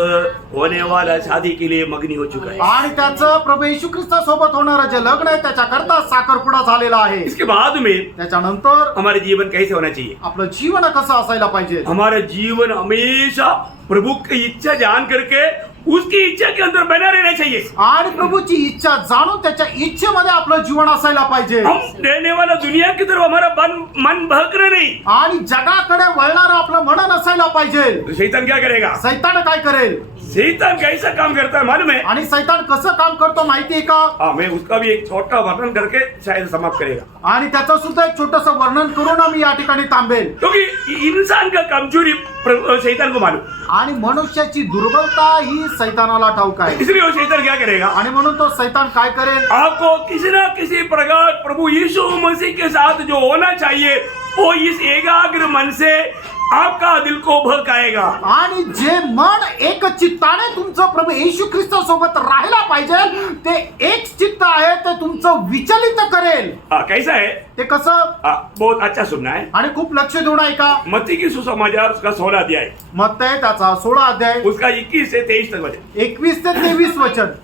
होने वाला शादी के लिए मग्न हो चुका है। आणि त्याचं प्रभू येशू ख्रिस्तासोबत होणारं जे लग्न आहे त्याच्याकरता साखरपुडा झालेला आहे. इसके बाद में त्याच्यानंतर हमारे जीवन कैसे होना चाहिए? आपलं जीवन कसं असायला पाहिजे? हमारा जीवन हमेशा प्रभु की इच्छा जान करके उसकी इच्छा के अंदर बना रहना चाहिए। आणि प्रभूची इच्छा जाणून त्याच्या इच्छेमध्ये आपलं जीवन असायला पाहिजे. हम रहने वाला दुनिया की तरफ हमारा मन बहकना नहीं। आणि जगाकडे वळणारं आपलं मन असायला पाहिजे. तो शैतान क्या करेगा? सैतान काय करेल? शैतान कैसा काम करता है मालूम है? आणि सैतान कसं काम करतो माहिती आहे का? हाँ, मैं उसका भी एक छोटा वर्णन करके शायद समाप्त करेगा, आणि त्याचं सुद्धा एक छोटस वर्णन करून मी या ठिकाणी थांबेल. क्योंकि इंसान का कमजोरी शैतान को मालूम, आणि मनुष्याची दुर्बलता ही सैतानाला ठाऊक आहे. इसलिए वो शैतान क्या करेगा? आणि म्हणून तो सैतान काय करेल? आपको किसी ना किसी प्रकार प्रभु यीशु मसीह के साथ जो होना चाहिए वो इस एकाग्र मन से आपका दिल को बहकाएगा। आणि जे मन एक चित्ताने तुमचं प्रभू येशू ख्रिस्त सोबत राहायला पाहिजे ते एक चित्त आहे ते तुमचं विचलित करेल. कैसा है? ते कसं? बहुत अच्छा सुनना है। आणि खूप लक्ष देऊन ऐका. मत्ती की सुसमाचार उसका 16 अध्याय, मत्तई त्याचा 16 अध्याय उसका 21 से 23 तक वचन। 21 ते 23 वचन.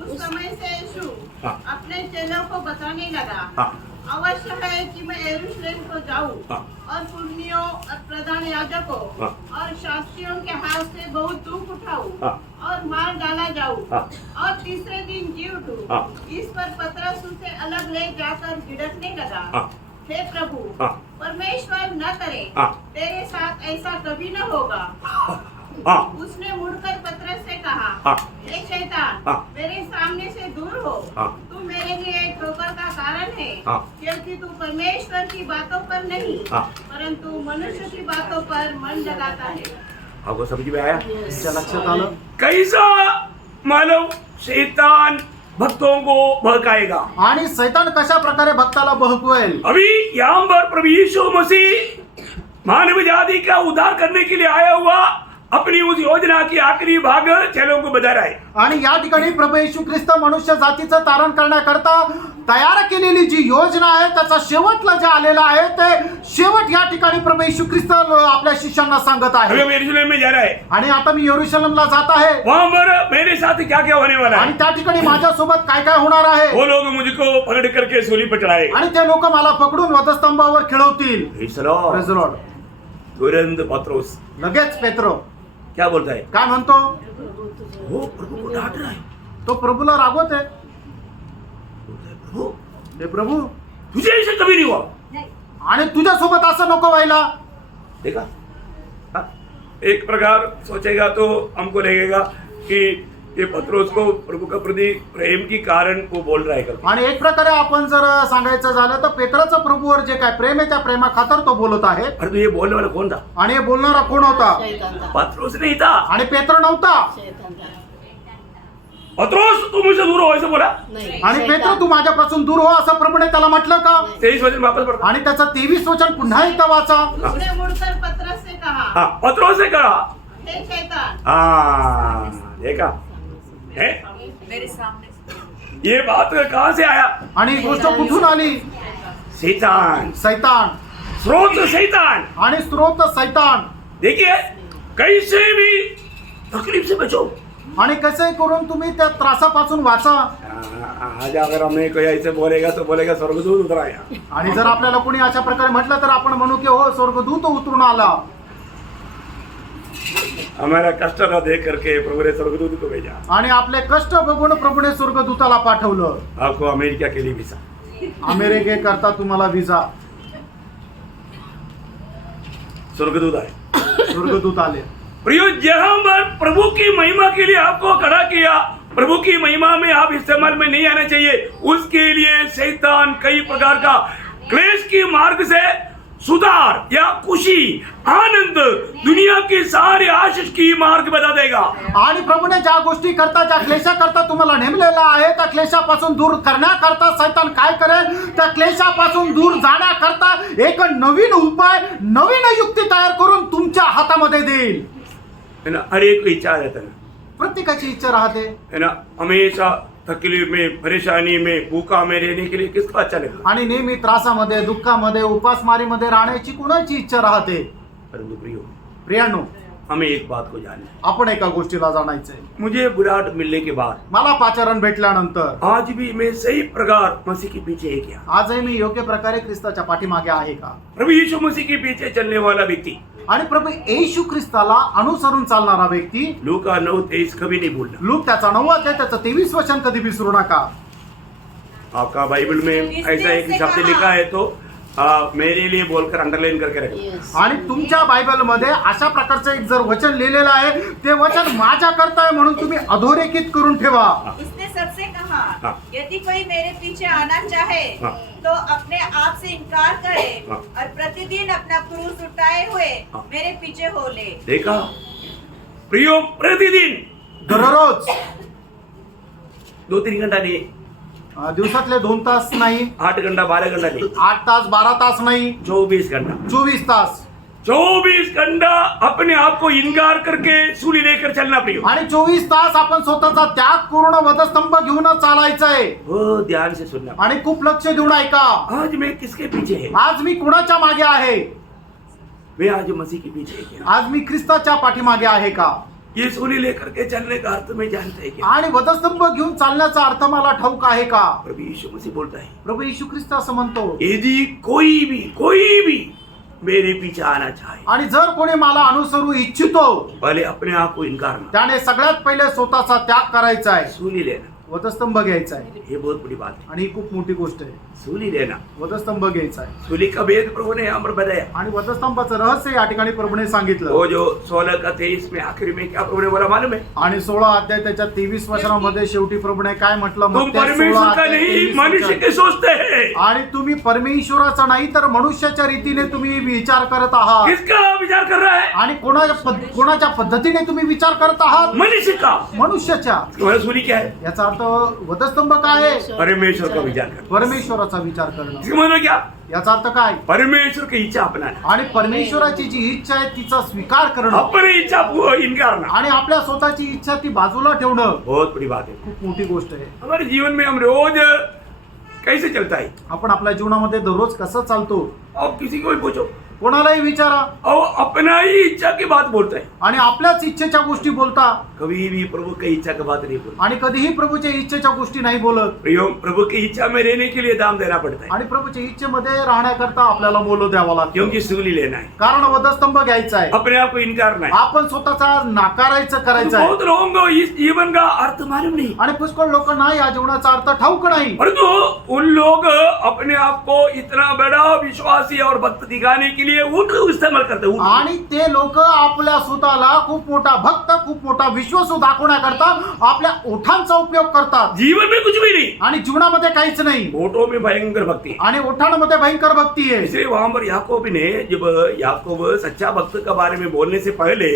उस समय से यीशु हाँ। अपने चेलों को बताने लगा, हाँ। अवश्य है कि मैं यरूशलेम को जाऊं हाँ। और पुरनियों और प्रधान याजकों हाँ। और शास्त्रियों के हाथ से बहुत दुख उठाऊं हाँ। और मार डाला जाऊं हाँ। और तीसरे दिन जी उठूं। हाँ। इस पर पतरस उसे अलग ले जाकर झिड़कने लगा, हाँ। हे प्रभु, हाँ। परमेश्वर न करे, हाँ। तेरे साथ ऐसा कभी न होगा। हाँ। उसने मुड़कर पतरस से कहा, हाँ। हे शैतान, हाँ। मेरे सामने से दूर हो, हाँ। तू मेरे लिए ठोकर का कारण है, हाँ। क्योंकि तू परमेश्वर की बातों पर नहीं हाँ। परंतु मनुष्य की बातों पर मन लगाता है। आपको समझ में आया? तुमच्या लक्षात आलं? कैसा मानव शैतान भक्तों को बहकाएगा? आणि सैतान कशा प्रकारे भक्ताला बहकवेल? अभी यहाँ पर प्रभु यीशु मसीह मानव जाति का उद्धार करने के लिए आया हुआ अपनी उस योजना की आखिरी भाग चेलों को बता रहा है। आणि या ठिकाणी प्रभू येशू ख्रिस्त मनुष्य जातीचं तारण करण्याकरता तयार केलेली जी योजना आहे त्याचा शेवटला जे आलेला आहे ते शेवट या ठिकाणी प्रभू येशू ख्रिस्त आपल्या शिष्यांना सांगत अभी आहे. हम यरूशलेम में जा रहा है, आणि आता मी यरूशलेमला जात आहे वहां पर मेरे साथ क्या क्या होने वाला आणि है? त्या ठिकाणी माझ्यासोबत काय काय होणार आहे. वो लोग मुझको पकड़ करके सूली पर चढ़ाएगा। आणि ते लोक मला पकडून वधस्तंभावर खिळवतील. Praise the Lord. Praise the Lord. तुरंत पत्रोस लगेच पेत्रो क्या बोलता है? काय म्हणतो? वो प्रभु को डांट रहा है। तो प्रभूला रागवत आहे. बोलता है, प्रभु हे प्रभू, तुझे ऐसे कभी नहीं हुआ। आणि तुझ्यासोबत असं नको व्हायला. देखा? हाँ? एक प्रकार सोचेगा तो हमको लगेगा कि ये पत्रोस को प्रभु का प्रति प्रेम की कारण वो बोल रहा है करके। आणि एक प्रकारे आपण जर सांगायचं झालं तर पेत्राचं प्रभूवर जे काय प्रेम आहे त्या प्रेमा खातर तो बोलत आहे. अरे तो ये बोलने वाला कौन था? आणि हे बोलणारा कोण होता? पत्रोस नहीं था। आणि पेत्र नव्हता. पत्रोस तू मुझसे दूर हो ऐसे बोला। आणि पेत्र तू माझ्यापासून दूर हो असं प्रभूने त्याला म्हटलं का? 23 वचन वापस पढ़ता। आणि त्याचं 23 वचन पुन्हा एकदा वाचा. उसने मुड़कर पतरस से कहा, हाँ, पत्रोस ने कहा, हे शैतान, हाँ देखा है? मेरे सामने ये बात कहाँ से आया? आणि ही गोष्ट कुठून आली? शैतान, सैतान. स्रोत शैतान। आणि स्रोत सैतान. देखिए कैसे भी तकलीफ से बचो। आणि कसं करून तुम्ही त्या त्रासापासून वाचा. आज अगर हमें कोई ऐसे बोलेगा तो बोलेगा स्वर्गदूत उतर आया। आणि जर आपल्याला कोणी अशा प्रकारे म्हटलं तर आपण म्हणू की हो स्वर्गदूत उतरून आला. हमारा कष्ट न देख करके प्रभु ने स्वर्गदूत को भेजा। आणि आपले कष्ट बघून प्रभूने स्वर्गदूताला पाठवलं. आपको अमेरिका के लिए वीजा। अमेरिकेकरता तुम्हाला विजा. स्वर्गदूत आए। स्वर्गदूत आले. प्रियो, जहां पर प्रभु की महिमा के लिए आपको खड़ा किया, प्रभु की महिमा में आप इस्तेमाल में नहीं आना चाहिए, उसके लिए शैतान कई प्रकार का क्लेश की मार्ग से सुधार या खुशी आनंद दुनिया के सारे आशीष की मार्ग बता देगा। आणि प्रभूने ज्या गोष्टी करता, ज्या क्लेशाकरता तुम्हाला नेमलेला आहे, त्या क्लेशापासून दूर करण्याकरता सैतान काय करेल, त्या क्लेशापासून दूर जाण्याकरता एक नवीन उपाय, नवीन युक्ती तयार करून तुमच्या हातामध्ये देईल। है ना, हर एक को इच्छा रहता है प्रत्येकाची इच्छा राहते, है ना, हमेशा तकलीफ में परेशानी में भूखा में रहने के लिए किसको अच्छा लगेगा। आणि नेहमी त्रासामध्ये, दुःखामध्ये, उपासमारीमध्ये राहण्याची कुणाची इच्छा राहते। परंतु प्रियो, प्रियानो, हमें एक बात को जानना है। आपण एका गोष्टीला जाणायचंय, मुझे बुलाहट मिलने के बाद मला पाचारण भेटल्यानंतर आज भी मैं सही प्रकार मसीह के पीछे है क्या? आजही मी योग्य प्रकारे ख्रिस्ताच्या पाठीमागे आहे का? प्रभु यीशु मसीह के पीछे चलने वाला व्यक्ति आणि प्रभू येशू ख्रिस्ताला अनुसरून चालणारा व्यक्ती, लूका 9:23 कभी नहीं भूलना। लूक त्याचा 9 अध्याय त्याचं 23 वचन कधी विसरू नका। आपका बाइबल में ऐसा एक शब्द लिखा है तो मेरे लिए बोलकर अंडरलाइन करके रखो। Yes. आणि तुमच्या बायबल मध्ये अशा प्रकारचं एक जर वचन लिहिलेलं आहे, ते वचन माझ्या करता आहे म्हणून तुम्ही अधोरेखित करून ठेवा। इसने सबसे कहा, हाँ। यदि कोई मेरे पीछे आना चाहे हाँ। तो अपने आप से इनकार करे हाँ। और प्रतिदिन अपना क्रूस उठाए हुए हाँ। मेरे पीछे हो ले। देखा प्रियो, प्रतिदिन दररोज 2-3 घंटा नहीं, दिवसातले 2 तास नाही, 8 घंटा 12 घंटा नहीं, 8 तास 12 तास नाही, 24 घंटा 24 तास 24 घंटा अपने आप को इनकार करके सूली लेकर चलना प्रियो। आणि 24 तास आपण स्वतःचा त्याग पूर्ण वधस्तंभ घेऊन चालायचं आहे। वो ध्यान से सुनना। आणि खूप लक्ष देऊन ऐका, आज मैं किसके पीछे है? आज मी कुणाच्या मागे आहे? मैं आज मसीह के पीछे है क्या? आज मी ख्रिस्ताच्या पाठीमागे आहे का? ये सूली लेकर के चलने का अर्थ मैं जानता है क्या? आणि वधस्तंभ घेऊन चालण्याचा अर्थ मला ठाऊक आहे का? प्रभु यीशु मसीह बोलता है, प्रभू येशू ख्रिस्त असं म्हणतो, यदि कोई भी मेरे पीछे आना चाहे, आणि जर कोणी मला अनुसरू इच्छितो, पहले अपने आप को इनकारना, त्याने सगळ्यात पहिले स्वतःचा त्याग करायचा आहे, सूली लेना। वधस्तंभ घ्यायचा आहे। ये बहुत बड़ी बात है, आणि ही खूप मोठी गोष्ट आहे, सूली लेना। वधस्तंभ घ्यायचा आहे। सूली का भेद प्रभु ने अमर बताया। आणि वधस्तंभाचं रहस्य या ठिकाणी प्रभूने सांगितलं। वो जो 16 का 23 में आखिरी में क्या प्रभु ने बोला मालूम है? आणि 16 अध्याय त्याच्या 23 वचनामध्ये शेवटी प्रभूने काय म्हटलं? तुम मत्ती 16 परमेश्वर का अध्याय नहीं 23 मनुष्य वचन। के सोचते हैं। आणि तुम्ही परमेश्वराचा नाही तर मनुष्याच्या रीतीने तुम्ही विचार करत आहात। किसका विचार कर रहा है? आणि कोणाच्या पद्धतीने तुम्ही विचार करत आहात? मनुष्य का। मनुष्याच्या। तुम्हारा सूली क्या है? याचा अर्थ वधस्तंभ काय आहे? परमेश्वर का विचार कर। परमेश्वराचा विचार करणं। इसका मतलब क्या? याचा अर्थ काय? परमेश्वर की इच्छा अपनाना, आणि परमेश्वराची जी इच्छा आहे तिचा स्वीकार करणं, अपनी इच्छा को इनकारना। आणि आपल्या स्वतःची इच्छा ती बाजूला ठेवणं बहुत बड़ी बात है। खूप मोठी गोष्ट आहे। हमारे जीवन में हम रोज कैसे चलता है? आपण आपल्या जीवनामध्ये दररोज कसं चालतो? और किसी को भी पूछो, कोणालाही विचारा, और अपना ही इच्छा की बात बोलता है। आणि आपल्याच इच्छेच्या गोष्टी बोलता, कभी भी प्रभु की इच्छा की बात नहीं बोलता। आणि कधीही प्रभूच्या इच्छेच्या गोष्टी नाही बोलत। प्रियो, प्रभु की इच्छा में रहने के लिए दाम देना पड़ता है, आणि प्रभूच्या इच्छेमध्ये राहण्याकरता आपल्याला मोल द्यावा लागतो, क्योंकि सूली लेना है, कारण वधस्तंभ घ्यायचा आहे। अपने आप को इनकारना है। आपण स्वतःचा नाकारायचं करायचं आहे। बहुत लोगों को इस जीवन का अर्थ मालूम नहीं, आणि पुष्कळ लोकांना या जीवनाचा अर्थ ठाऊक नाही। परंतु उन लोग अपने आप को इतना बड़ा विश्वासी और भक्त दिखाने के लिए उठ इस्तेमाल करते हैं। आणि ते लोक आपल्या स्वतःला खूप मोठा भक्त, खूप मोठा विश्वासू दाखवण्याकरता आपल्या ओठांचा उपयोग करतात। जीवन में कुछ भी नहीं, आणि जीवनामध्ये काहीच नाही, ओठों में भयंकर भक्ति है। आणि ओठांमध्ये भयंकर भक्ती आहे। इसलिए वहां पर याकूब ने, जब याकूब सच्चा भक्त के बारे में बोलने से पहले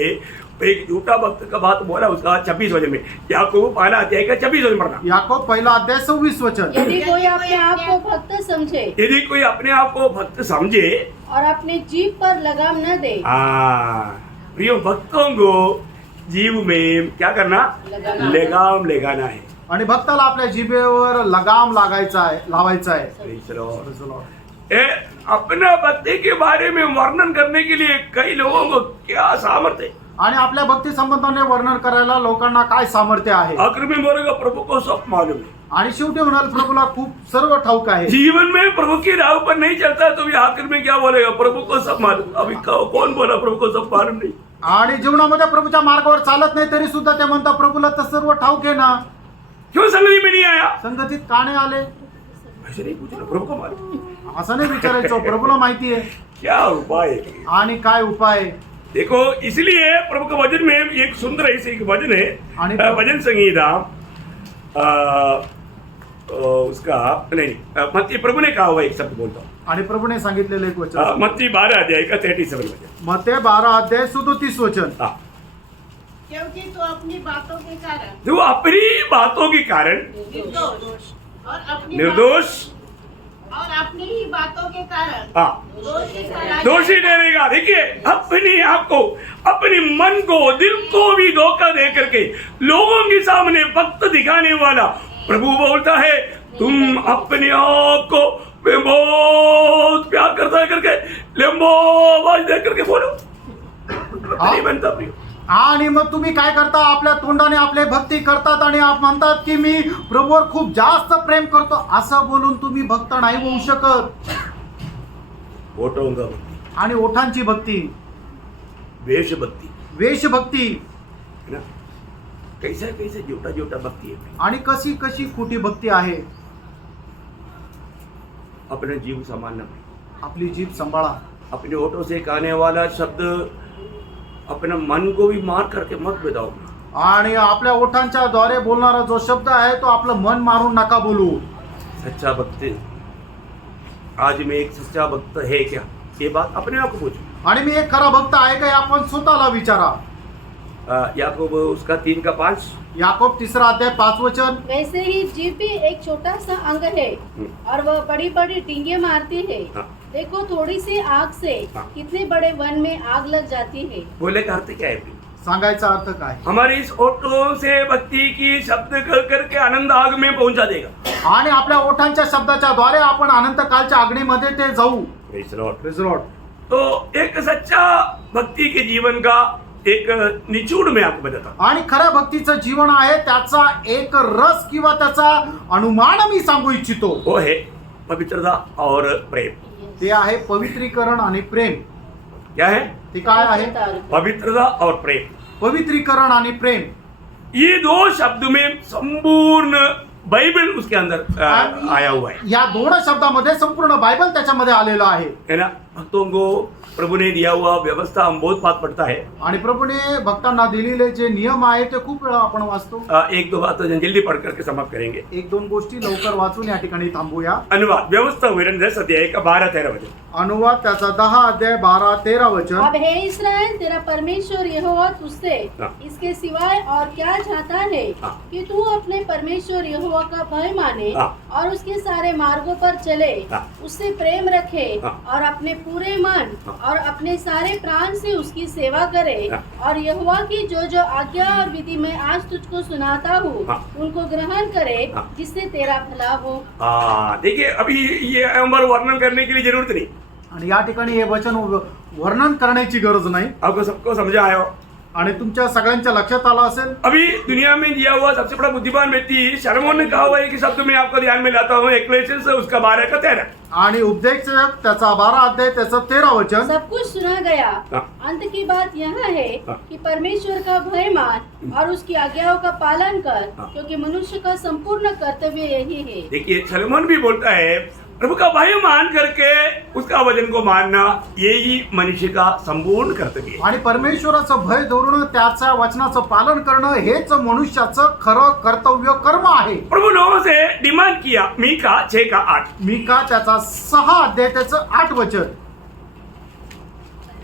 एक झूठा भक्त का बात बोला, उसका 26 वचन में, याकूब पहला अध्याय का 26 वचन पढ़ना। याकूब पहिला अध्याय 26 वचन। यदि कोई अपने आप को भक्त समझे यदि कोई अपने आप को भक्त समझे और अपने जीभ पर लगाम न दे, प्रियो, भक्तों को जीव में क्या करना? लगाम लगाना है। आणि भक्ताला आपल्या जिभेवर लगाम लागायचा आहे, लावायचा आहे। Praise the Lord। अपना भक्ति के बारे में वर्णन करने के लिए कई लोगों को क्या सामर्थ्य है? आणि आपल्या भक्ती संबंधाने वर्णन करायला लोकांना काय सामर्थ्य आहे? आखिर में बोलेगा प्रभु को सब मालूम है। आणि शेवटी म्हणाल प्रभूला खूप सर्व ठाऊक आहे। जीवन में प्रभु की राह पर नहीं चलता तो भी आखिर में क्या बोलेगा? प्रभु को सब मालूम। अभी कौन बोला प्रभु को सब मालूम नहीं? आणि जीवनामध्ये प्रभूच्या मार्गावर चालत नाही तरी सुद्धा ते म्हणतात प्रभूला तर सर्व ठाऊक आहे ना, क्यों संगति में नहीं आया? संगतीत का नाही आले? ऐसे नहीं पूछना, प्रभु को मालूम। असं नाही विचारायचं, प्रभूला माहिती आहे। क्या उपाय है? आणि काय उपाय? देखो, इसलिए प्रभु के वचन में एक सुंदर ऐसे एक भजन है, आणि भजन संगीता उसका नहीं, मत्ती प्रभु ने कहा हुआ एक शब्द बोलता हूँ। आणि प्रभूने सांगितलेलं एक वचन मत्ती 12 अध्याय का 37 मध्ये मत्ते 12 अध्याय 37 वचन हाँ, क्योंकि तू अपनी बातों के कारण जो अपनी बातों के कारण निर्दोष और अपनी निर्दोष और अपनी ही बातों के कारण हाँ दोषी ठहराया दोषी ठहरेगा। देखिए अपने आप को, अपने मन को, दिल को भी धोखा दे करके लोगों के सामने वक्त दिखाने वाला प्रभु बोलता है तुम अपने आप को मैं बहुत प्यार करता है करके लंबो आवाज दे करके बोलो, नहीं बनता प्रिय। आणि मग तुम्ही काय करता आपल्या तोंडाने आपले भक्ती करतात आणि आप म्हणतात की मी प्रभूवर खूप जास्त प्रेम करतो असं बोलून तुम्ही भक्त नाही होऊ शकत। ओठों का भक्ति, आणि ओठांची भक्ती, वेश भक्ति वेशभक्ती है ना, कैसा कैसे झूठा झूठा भक्ति है। आणि कशी कशी खोटी भक्ती आहे। अपना जीव संभालना, आपली जीभ सांभाळा। अपने ओठों से कहने वाला शब्द अपना मन को भी मार करके मत बताओ। आणि आपल्या ओठांच्या द्वारे बोलणारा जो शब्द आहे तो आपलं मन मारून नका बोलू। सच्चा भक्त, आज मैं एक सच्चा भक्त है क्या, ये बात अपने आप को पूछो। आणि मी एक खरा भक्त आहे का आपण स्वतःला विचारा। याकूब उसका 3 का 5, याकोब 3 अध्याय 5 वचन। वैसे ही जीभ भी एक छोटा सा अंग है और वह बड़ी बड़ी डींगे मारती है। हाँ। देखो थोड़ी सी आग से हाँ। कितने बड़े वन में आग लग जाती है। बोले का अर्थ क्या है? सांगायचा अर्थ काय? हमारे इस ओठों से भक्ति की शब्द कर करके आनंद आग में पहुंचा देगा। आणि आपल्या ओठांच्या शब्दाच्या द्वारे आपण अनंत कालच्या अग्नीमध्ये ते जाऊ। Praise the Lord. Praise the Lord. तो एक सच्चा भक्ति के जीवन का एक निचोड़ में आपको बताता हूं। आणि खऱ्या भक्तीचं जीवन आहे त्याचा एक रस किंवा त्याचा अनुमान मी सांगू इच्छितो। वो है पवित्रता और प्रेम। ते आहे पवित्रीकरण आणि प्रेम। क्या है? ते काय आहे? पवित्रता और प्रेम। पवित्रीकरण आणि प्रेम ये 2 शब्द में संपूर्ण बाइबल उसके अंदर आया हुआ है। या 2 शब्दामध्ये संपूर्ण बायबल त्याच्यामध्ये आलेलं आहे। है ना, भक्तों को प्रभु ने दिया हुआ व्यवस्था हम बहुत बात पढ़ता है। आणि प्रभूने भक्तांना दिलेले जे नियम आहे ते खूप वेळा आपण वाचतो। 1-2 बात जल्दी पढ़ करके समाप्त करेंगे। 1-2 गोष्टी लवकर वाचून या ठिकाणी थांबूया। अनुवाद व्यवस्था विवरण 10 अध्याय का 12-13 वचन। अनुवाद त्याचा 10 अध्याय 12-13 वचन। अब हे इस्राएल तेरा परमेश्वर यहोवा तुझसे हाँ। इसके सिवाय और क्या चाहता है हाँ। कि तू अपने परमेश्वर यहोवा का भय माने हाँ। और उसके सारे मार्गों पर चले, हाँ। उससे प्रेम रखे हाँ। और अपने पूरे मन हाँ। और अपने सारे प्राण से उसकी सेवा करे हाँ। और यहोवा की जो जो आज्ञा और विधि मैं आज तुझको सुनाता हूँ हाँ। उनको ग्रहण करे, हाँ। जिससे तेरा भला हो। देखिए अभी ये हमारा वर्णन करने के लिए जरूरत नहीं, आणि या ठिकाणी हे वचन वर्णन करण्याची गरज नाही। आपको सबको समझा आया हो। आणि तुमच्या सगळ्यांच्या लक्षात आलं असेल। अभी दुनिया में दिया हुआ सबसे बड़ा बुद्धिमान व्यक्ति शलोमोन ने कहा हुआ है कि शब्द मैं आपको ध्यान में लाता हूँ, एक्लेशियस उसका 12 का 13। आणि उपदेशक त्याचा 12 अध्याय त्याचं 13 वचन। सब कुछ सुना गया। हाँ। अंत की बात यह है हाँ। कि परमेश्वर का भय मान और उसकी आज्ञाओं का पालन कर, हाँ। क्योंकि मनुष्य का संपूर्ण कर्तव्य यही है। देखिए शलोमोन भी बोलता है प्रभु का भय मान करके उसका वचन को मानना यही मनुष्य का संपूर्ण कर्तव्य है। आणि परमेश्वराचं भय धरून त्याच्या वचनाचं पालन करणं हेच मनुष्याचं खरं कर्तव्य कर्म आहे। प्रभु लोगों से डिमांड किया, मीका 6 का 8। मीका त्याचा 6 अध्याय त्याचं 8 वचन।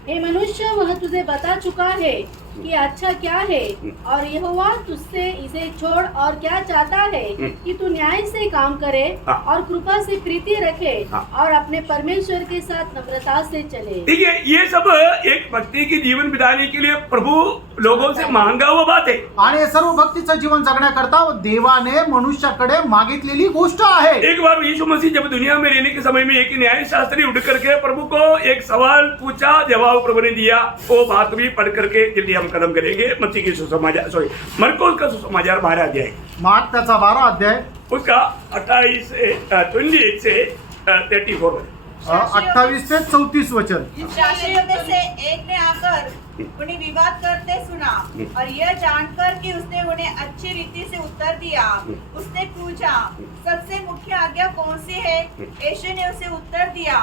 हे मनुष्य, वह तुझे बता चुका है कि अच्छा क्या है और यहोवा तुझसे इसे छोड़ और क्या चाहता है कि तू न्याय से काम करे हाँ। और कृपा से प्रीति रखे हाँ। और अपने परमेश्वर के साथ नम्रता से चले। देखिए ये सब एक भक्ति की जीवन बिताने के लिए प्रभु लोगों से मांगा हुआ बात है। आणि हे सर्व भक्तीचं जीवन जगण्याकरता देवाने मनुष्याकडे मागितलेली गोष्ट आहे। एक बार यीशु मसीह जब दुनिया में रहने के समय में एक न्याय शास्त्री उठ करके प्रभु को एक सवाल पूछा, जवाब प्रभु ने दिया। वो बात भी पढ़ करके जल्दी हम कदम करेंगे। मत्ती की सुसमाचार मरकुस का सुसमाचार 12 अध्याय, मार्क त्याचा 12 अध्याय उसका 28 से 34 28 से 34 वचन। शास्त्रियों में से एक ने आकर उन्हें विवाद करते सुना और यह जानकर कि उसने उन्हें अच्छी रीति से उत्तर दिया, उसने पूछा, सबसे मुख्य आज्ञा कौन सी है? यीशु ने उसे उत्तर दिया,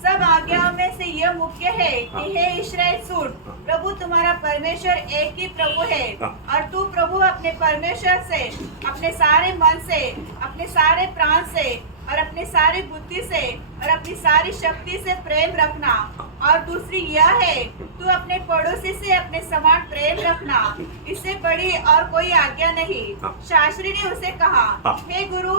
सब आज्ञाओं में से यह मुख्य है कि हे इस्राएल सुन, प्रभु तुम्हारा परमेश्वर एक ही प्रभु है और तू प्रभु अपने परमेश्वर से, अपने सारे मन से, अपने सारे प्राण से और अपनी सारी बुद्धि से और अपनी सारी शक्ति से प्रेम रखना। और दूसरी यह है, तू अपने पड़ोसी से अपने समान प्रेम रखना। इससे बड़ी और कोई आज्ञा नहीं। शास्त्री ने उसे कहा, हे गुरु।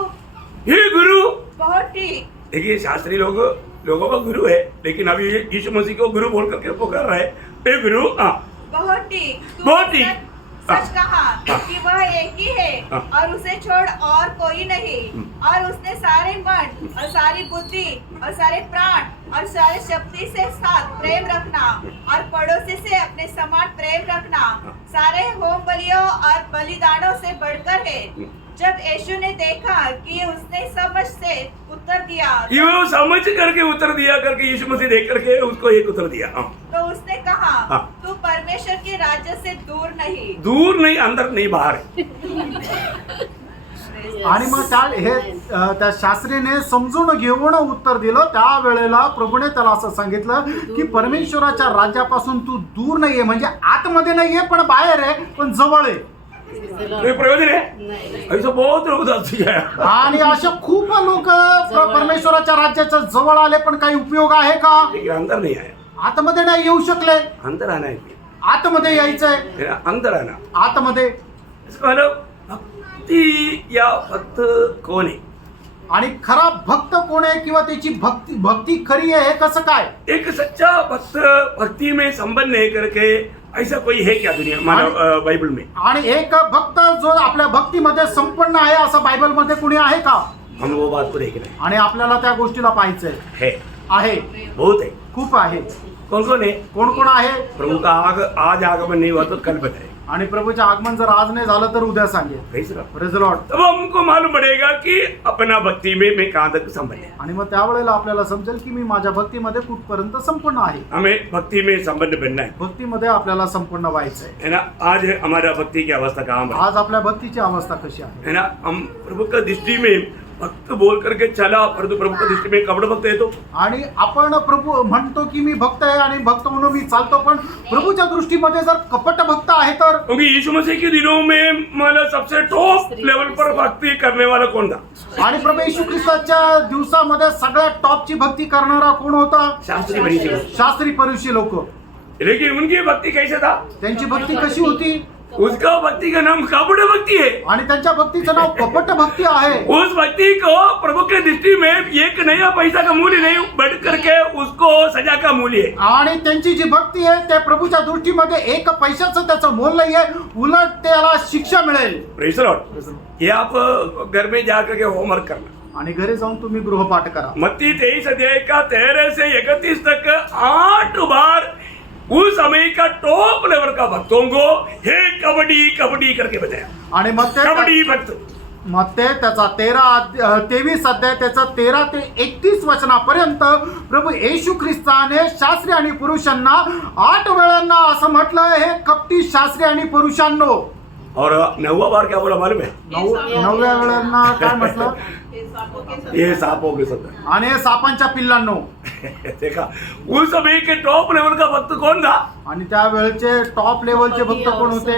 बहुत ठीक। देखिए, शास्त्री लोगों का गुरु है, लेकिन अभी यीशु मसीह को गुरु बोल करके पुकार रहा है, हे गुरु। बहुत ठीक। बहुत ठीक। सच कहा कि वह एक ही है और उसे छोड़ और कोई नहीं। और उसने सारे मन और सारी बुद्धि और सारे प्राण और सारी शक्ति से साथ प्रेम रखना और पड़ोसी से अपने समान प्रेम रखना सारे होम बलियों और बलिदानों से बढ़कर है। जब यीशु ने देखा कि उसने समझ से उत्तर दिया, ये वो समझ करके उत्तर दिया करके यीशु मसीह देख करके उसको एक उत्तर दिया। तो उसने कहा, तू परमेश्वर के राज्य से दूर नहीं, अंदर नाही, बाहेर आहे। आणि मग त्या शास्त्रीने समजून घेऊन उत्तर दिलं। त्यावेळेला प्रभूने त्याला असं सांगितलं की परमेश्वराच्या राज्यापासून तू दूर नाहीये, म्हणजे आतमध्ये नाहीये पण बाहेर आहे, पण जवळ आहे। प्रयोजन आहे ऐसा बहुत लोग जाती है। आणि अशा खूप लोक परमेश्वराच्या राज्याच्या जवळ आले, पण काही उपयोग आहे का? अंदर नाही आहे, आतमध्ये नाही येऊ शकले। अंदर आना है, आतमध्ये यायचंय, अंदर आना। आतमध्ये भक्ती या भक्त कोण आहे आणि खरा भक्त कोण आहे किंवा त्याची भक्ती खरी आहे हे कसं काय? एक सच्चा भक्त भक्ति में संबंध नहीं करके ऐसा कोई है क्या दुनिया मानव बाइबल में? आणि एक भक्त जो आपल्या भक्तीमध्ये संपन्न आहे असं बायबल मध्ये कुणी आहे का? हम वो बात को देख रहे आणि आपल्याला त्या गोष्टीला पाहायचंय है, आहे, बहुत है। खूप आहे। कौन कौन है? कोण कोण आहे? प्रभु का आज आगमन नहीं हुआ तो कल बताए। आणि प्रभूचे आगमन जर आज नाही झालं तर उद्या सांगेल। Praise the Lord. तब हमको मालूम पड़ेगा कि अपना भक्ति में मैं कहाँ तक संपन्न है। आणि मग त्यावेळेला आपल्याला समजेल की मी माझ्या भक्तीमध्ये कुठपर्यंत संपूर्ण आहे। हमें भक्ति में संबंध बनना है, भक्तीमध्ये आपल्याला संपूर्ण व्हायचंय, है ना। आज हमारा भक्ति की अवस्था कहाँ है? आज आपल्या भक्तीची अवस्था कशी आहे, है ना। हम प्रभु का दृष्टि में भक्त बोल करके चला, परंतु प्रभु का दृष्टि में कपड़ भक्त है तो। आणि आपण प्रभू म्हणतो की मी भक्त आहे आणि भक्त म्हणून मी चालतो, पण प्रभूच्या दृष्टीमध्ये जर कपट भक्त आहे तर? क्योंकि यीशु मसीह के दिनों में मतलब सबसे टॉप लेवल पर भक्ति करने वाला कौन था? आणि प्रभू येशू ख्रिस्ताच्या दिवसामध्ये सगळ्यात टॉपची भक्ती करणारा कोण होता? शास्त्री फरीसी लोग। शास्त्री फरीसी लोक। लेकिन उनकी भक्ति कैसे था? त्यांची भक्ती कशी होती? उसका भक्ति का नाम कपड़ भक्ति है। आणि त्यांच्या भक्तीचं नाव कपट भक्ती आहे। उस भक्ति को प्रभु के दृष्टि में एक नया पैसा का मूल्य नहीं, बढ़ करके उसको सजा का मूल्य है। आणि त्यांची जी भक्ती आहे त्या प्रभूच्या दृष्टीमध्ये एक पैशाचं त्याचं मोल नाहीये, उलट त्याला शिक्षा मिळेल। Praise the Lord. ये आप घर में जा करके होमवर्क करना आणि घरी जाऊन तुम्ही गृहपाठ करा। मत्ती 23 अध्याय का 13 से 31 तक 8 बार उस समय का टॉप लेवल का भक्तों को हे कबड्डी कबड्डी करके बताया। आणि मग ते कबड्डी भक्त त्याचा 23 अध्याय त्याचा 13 ते 31 वचनापर्यंत प्रभू येशू ख्रिस्ताने शास्त्री आणि पुरुषांना 8 वेळांना असं म्हटलं, हे कपटी शास्त्री आणि पुरुषांनो। और 9वां बार क्या बोला मालूम है? 9व्या वेळांना काय म्हटलं? ये सांपों के सत्तर। आणि हे सापांच्या पिल्लांनो। देखा, उस समय के टॉप लेवल का भक्त कौन था? आणि त्या वेळचे टॉप लेवलचे भक्त कोण होते?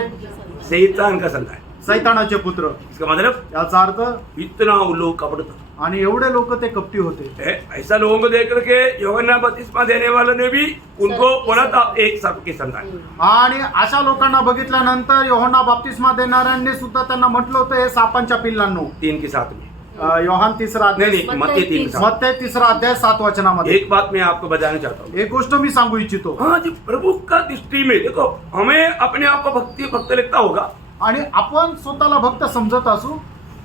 शैतान का संतान, सैतानाचे पुत्र। इसका मतलब याचा अर्थ इतना वो लोग कपट था। आणि एवढे लोक ते कपटी होते। ऐसा लोगों को देख करके यूहन्ना बपतिस्मा देने वाले ने भी उनको बोला था एक सर्प की संतान। आणि अशा लोकांना बघितल्यानंतर योहाना बपतिस्मा देणाऱ्यांनी सुद्धा त्यांना म्हटलं होतं, हे सापांच्या पिल्लांनो। 3 के 7 में योहान 3 अध्याय, नहीं मत्ती 3 के 7। मत्ती 3 अध्याय 7 वचनामध्ये एक बात मैं आपको बताना चाहता हूँ। एक गोष्ट मी सांगू इच्छितो। हाँ जी, प्रभु का दृष्टि में देखो, हमें अपने आप को भक्त लगता होगा, आणि आपण स्वतःला भक्त समजत असू,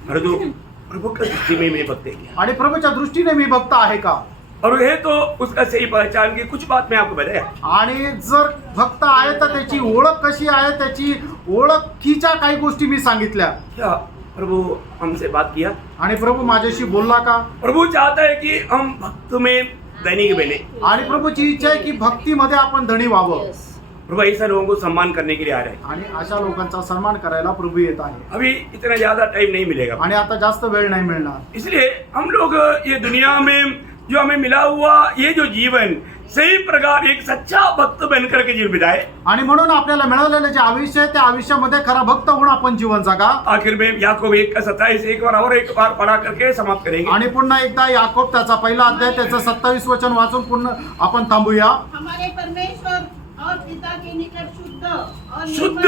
परंतु प्रभु का दृष्टि में मैं भक्त है क्या? आणि प्रभूच्या दृष्टीने मी भक्त आहे का? और है तो उसका सही पहचान की कुछ बात मैं आपको बताया। आणि जर भक्त आहे तर त्याची ओळख कशी आहे, त्याची ओळखीच्या काही गोष्टी मी सांगितल्या। क्या प्रभु हमसे बात किया? आणि प्रभू माझ्याशी बोलला का? प्रभु चाहता है कि हम भक्त में धनी बने। आणि प्रभूची इच्छा आहे की भक्तीमध्ये आपण धनी व्हावं। प्रभु ऐसा लोगों को सम्मान करने के लिए आ रहे हैं। आणि अशा लोकांचा सन्मान करायला प्रभू येत आहे। अभी इतना ज्यादा टाइम नहीं मिलेगा, आणि आता जास्त वेळ नाही मिळणार। इसलिए हम लोग ये दुनिया में जो हमें मिला हुआ ये जो जीवन, सही प्रकार एक सच्चा भक्त बनकर के जीवन बिताए। आणि म्हणून आपल्याला मिळालेलं जे आयुष्य आहे त्या आयुष्यामध्ये खरा भक्त होऊन आपण जीवन जगा. आखिर में याकूब 1:27 एक बार और एक बार पढ़ा करके समाप्त करेंगे। आणि पुन्हा एकदा याकोब त्याचा पहिला अध्याय त्याचं 27 वचन वाचून पुन्हा आपण थांबूया. हमारे परमेश्वर और पिता के निकट शुद्ध और शुद्ध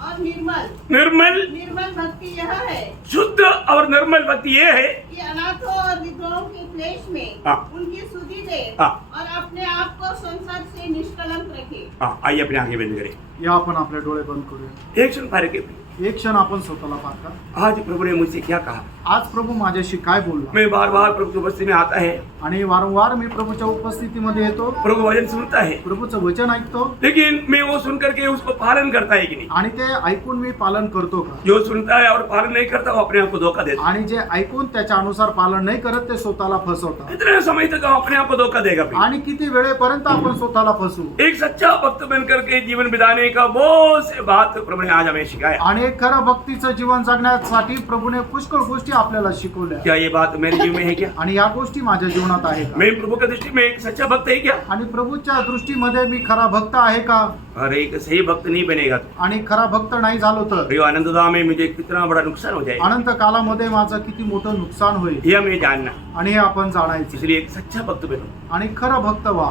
और निर्मल निर्मल भक्ति यह है शुद्ध और निर्मल भक्ति ये है कि अनाथों और विधवाओं के क्लेश में हाँ। उनकी सुधि दे हाँ। और अपने आप को संसार से निष्कलंक रखे। हाँ, आइए अपने आंखें बंद करें, या आपण आपले डोळे बंद करूया. एक क्षण पारे के एक क्षण आपण स्वतःला पाहता. आज प्रभु ने मुझसे क्या कहा। आज प्रभू माझ्याशी काय बोलला. मैं बार बार प्रभु की उपस्थिति में आता है, आणि वारंवार मी प्रभूच्या उपस्थितीमध्ये येतो, प्रभु वचन सुनता है, प्रभूचं वचन ऐकतो, लेकिन मैं वो सुन करके उसको पालन करता है कि नहीं। आणि ते ऐकून मी पालन करतो का. जो सुनता है और पालन नहीं करता वो अपने आप को धोखा देता आणि जे ऐकून त्याच्या अनुसार पालन नाही करत ते स्वतःला फसवतात. है। इतने समय तक हम अपने आप को धोखा देगा फिर। आणि किती वेळेपर्यंत आपण स्वतःला फसवू. एक सच्चा भक्त बनकर के जीवन बिताने का बहुत से बात प्रभु ने आज हमें सिखाया। आणि एक खरं भक्तीचं जीवन जगण्यासाठी प्रभूने पुष्कळ गोष्टी आपल्याला शिकवल्या. क्या ये बात मेरे जीवन में है क्या? आणि या गोष्टी माझ्या जीवनात आहे का. मैं प्रभु की दृष्टि में एक सच्चा भक्त है क्या? आणि प्रभूच्या दृष्टीमध्ये मी खरा भक्त आहे का. और एक सही भक्त नहीं बनेगा तो आणि खरा भक्त नाही झालो तर प्रिय आनंददा में मुझे कितना बड़ा नुकसान हो जाएगा, अनंत कालामध्ये माझं किती मोठं नुकसान होईल. यह हमें जानना। आणि हे आपण जाणायचं. इसलिए एक सच्चा भक्त बनो, आणि खरं भक्त व्हा.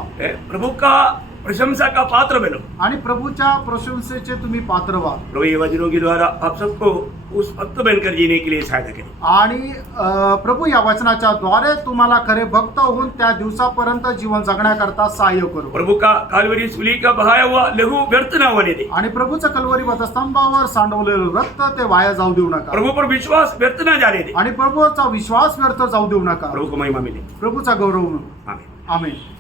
प्रभु का प्रशंसा का पात्र बनो। आणि प्रभूच्या प्रशंसेचे तुम्ही पात्र व्हा. प्रभु ये वचनों के द्वारा आप सबको उस भक्त बनकर जीने के लिए सहायता करें। आणि प्रभू या वचनाच्या द्वारे तुम्हाला खरे भक्त होऊन त्या दिवसापर्यंत जीवन जगण्याकरता सहाय्य करू. प्रभु का कालवरी सूली का बहाया हुआ लहू व्यर्थ न होने दे। आणि प्रभूचं कल्वरी वधस्तंभावर सांडवलेलं रक्त ते वाया जाऊ देऊ नका. प्रभु पर विश्वास व्यर्थ न जाने दे। आणि प्रभूचा विश्वास व्यर्थ जाऊ देऊ नका. प्रभु को महिमा मिले। प्रभूचा गौरव. आमीन। आमेन.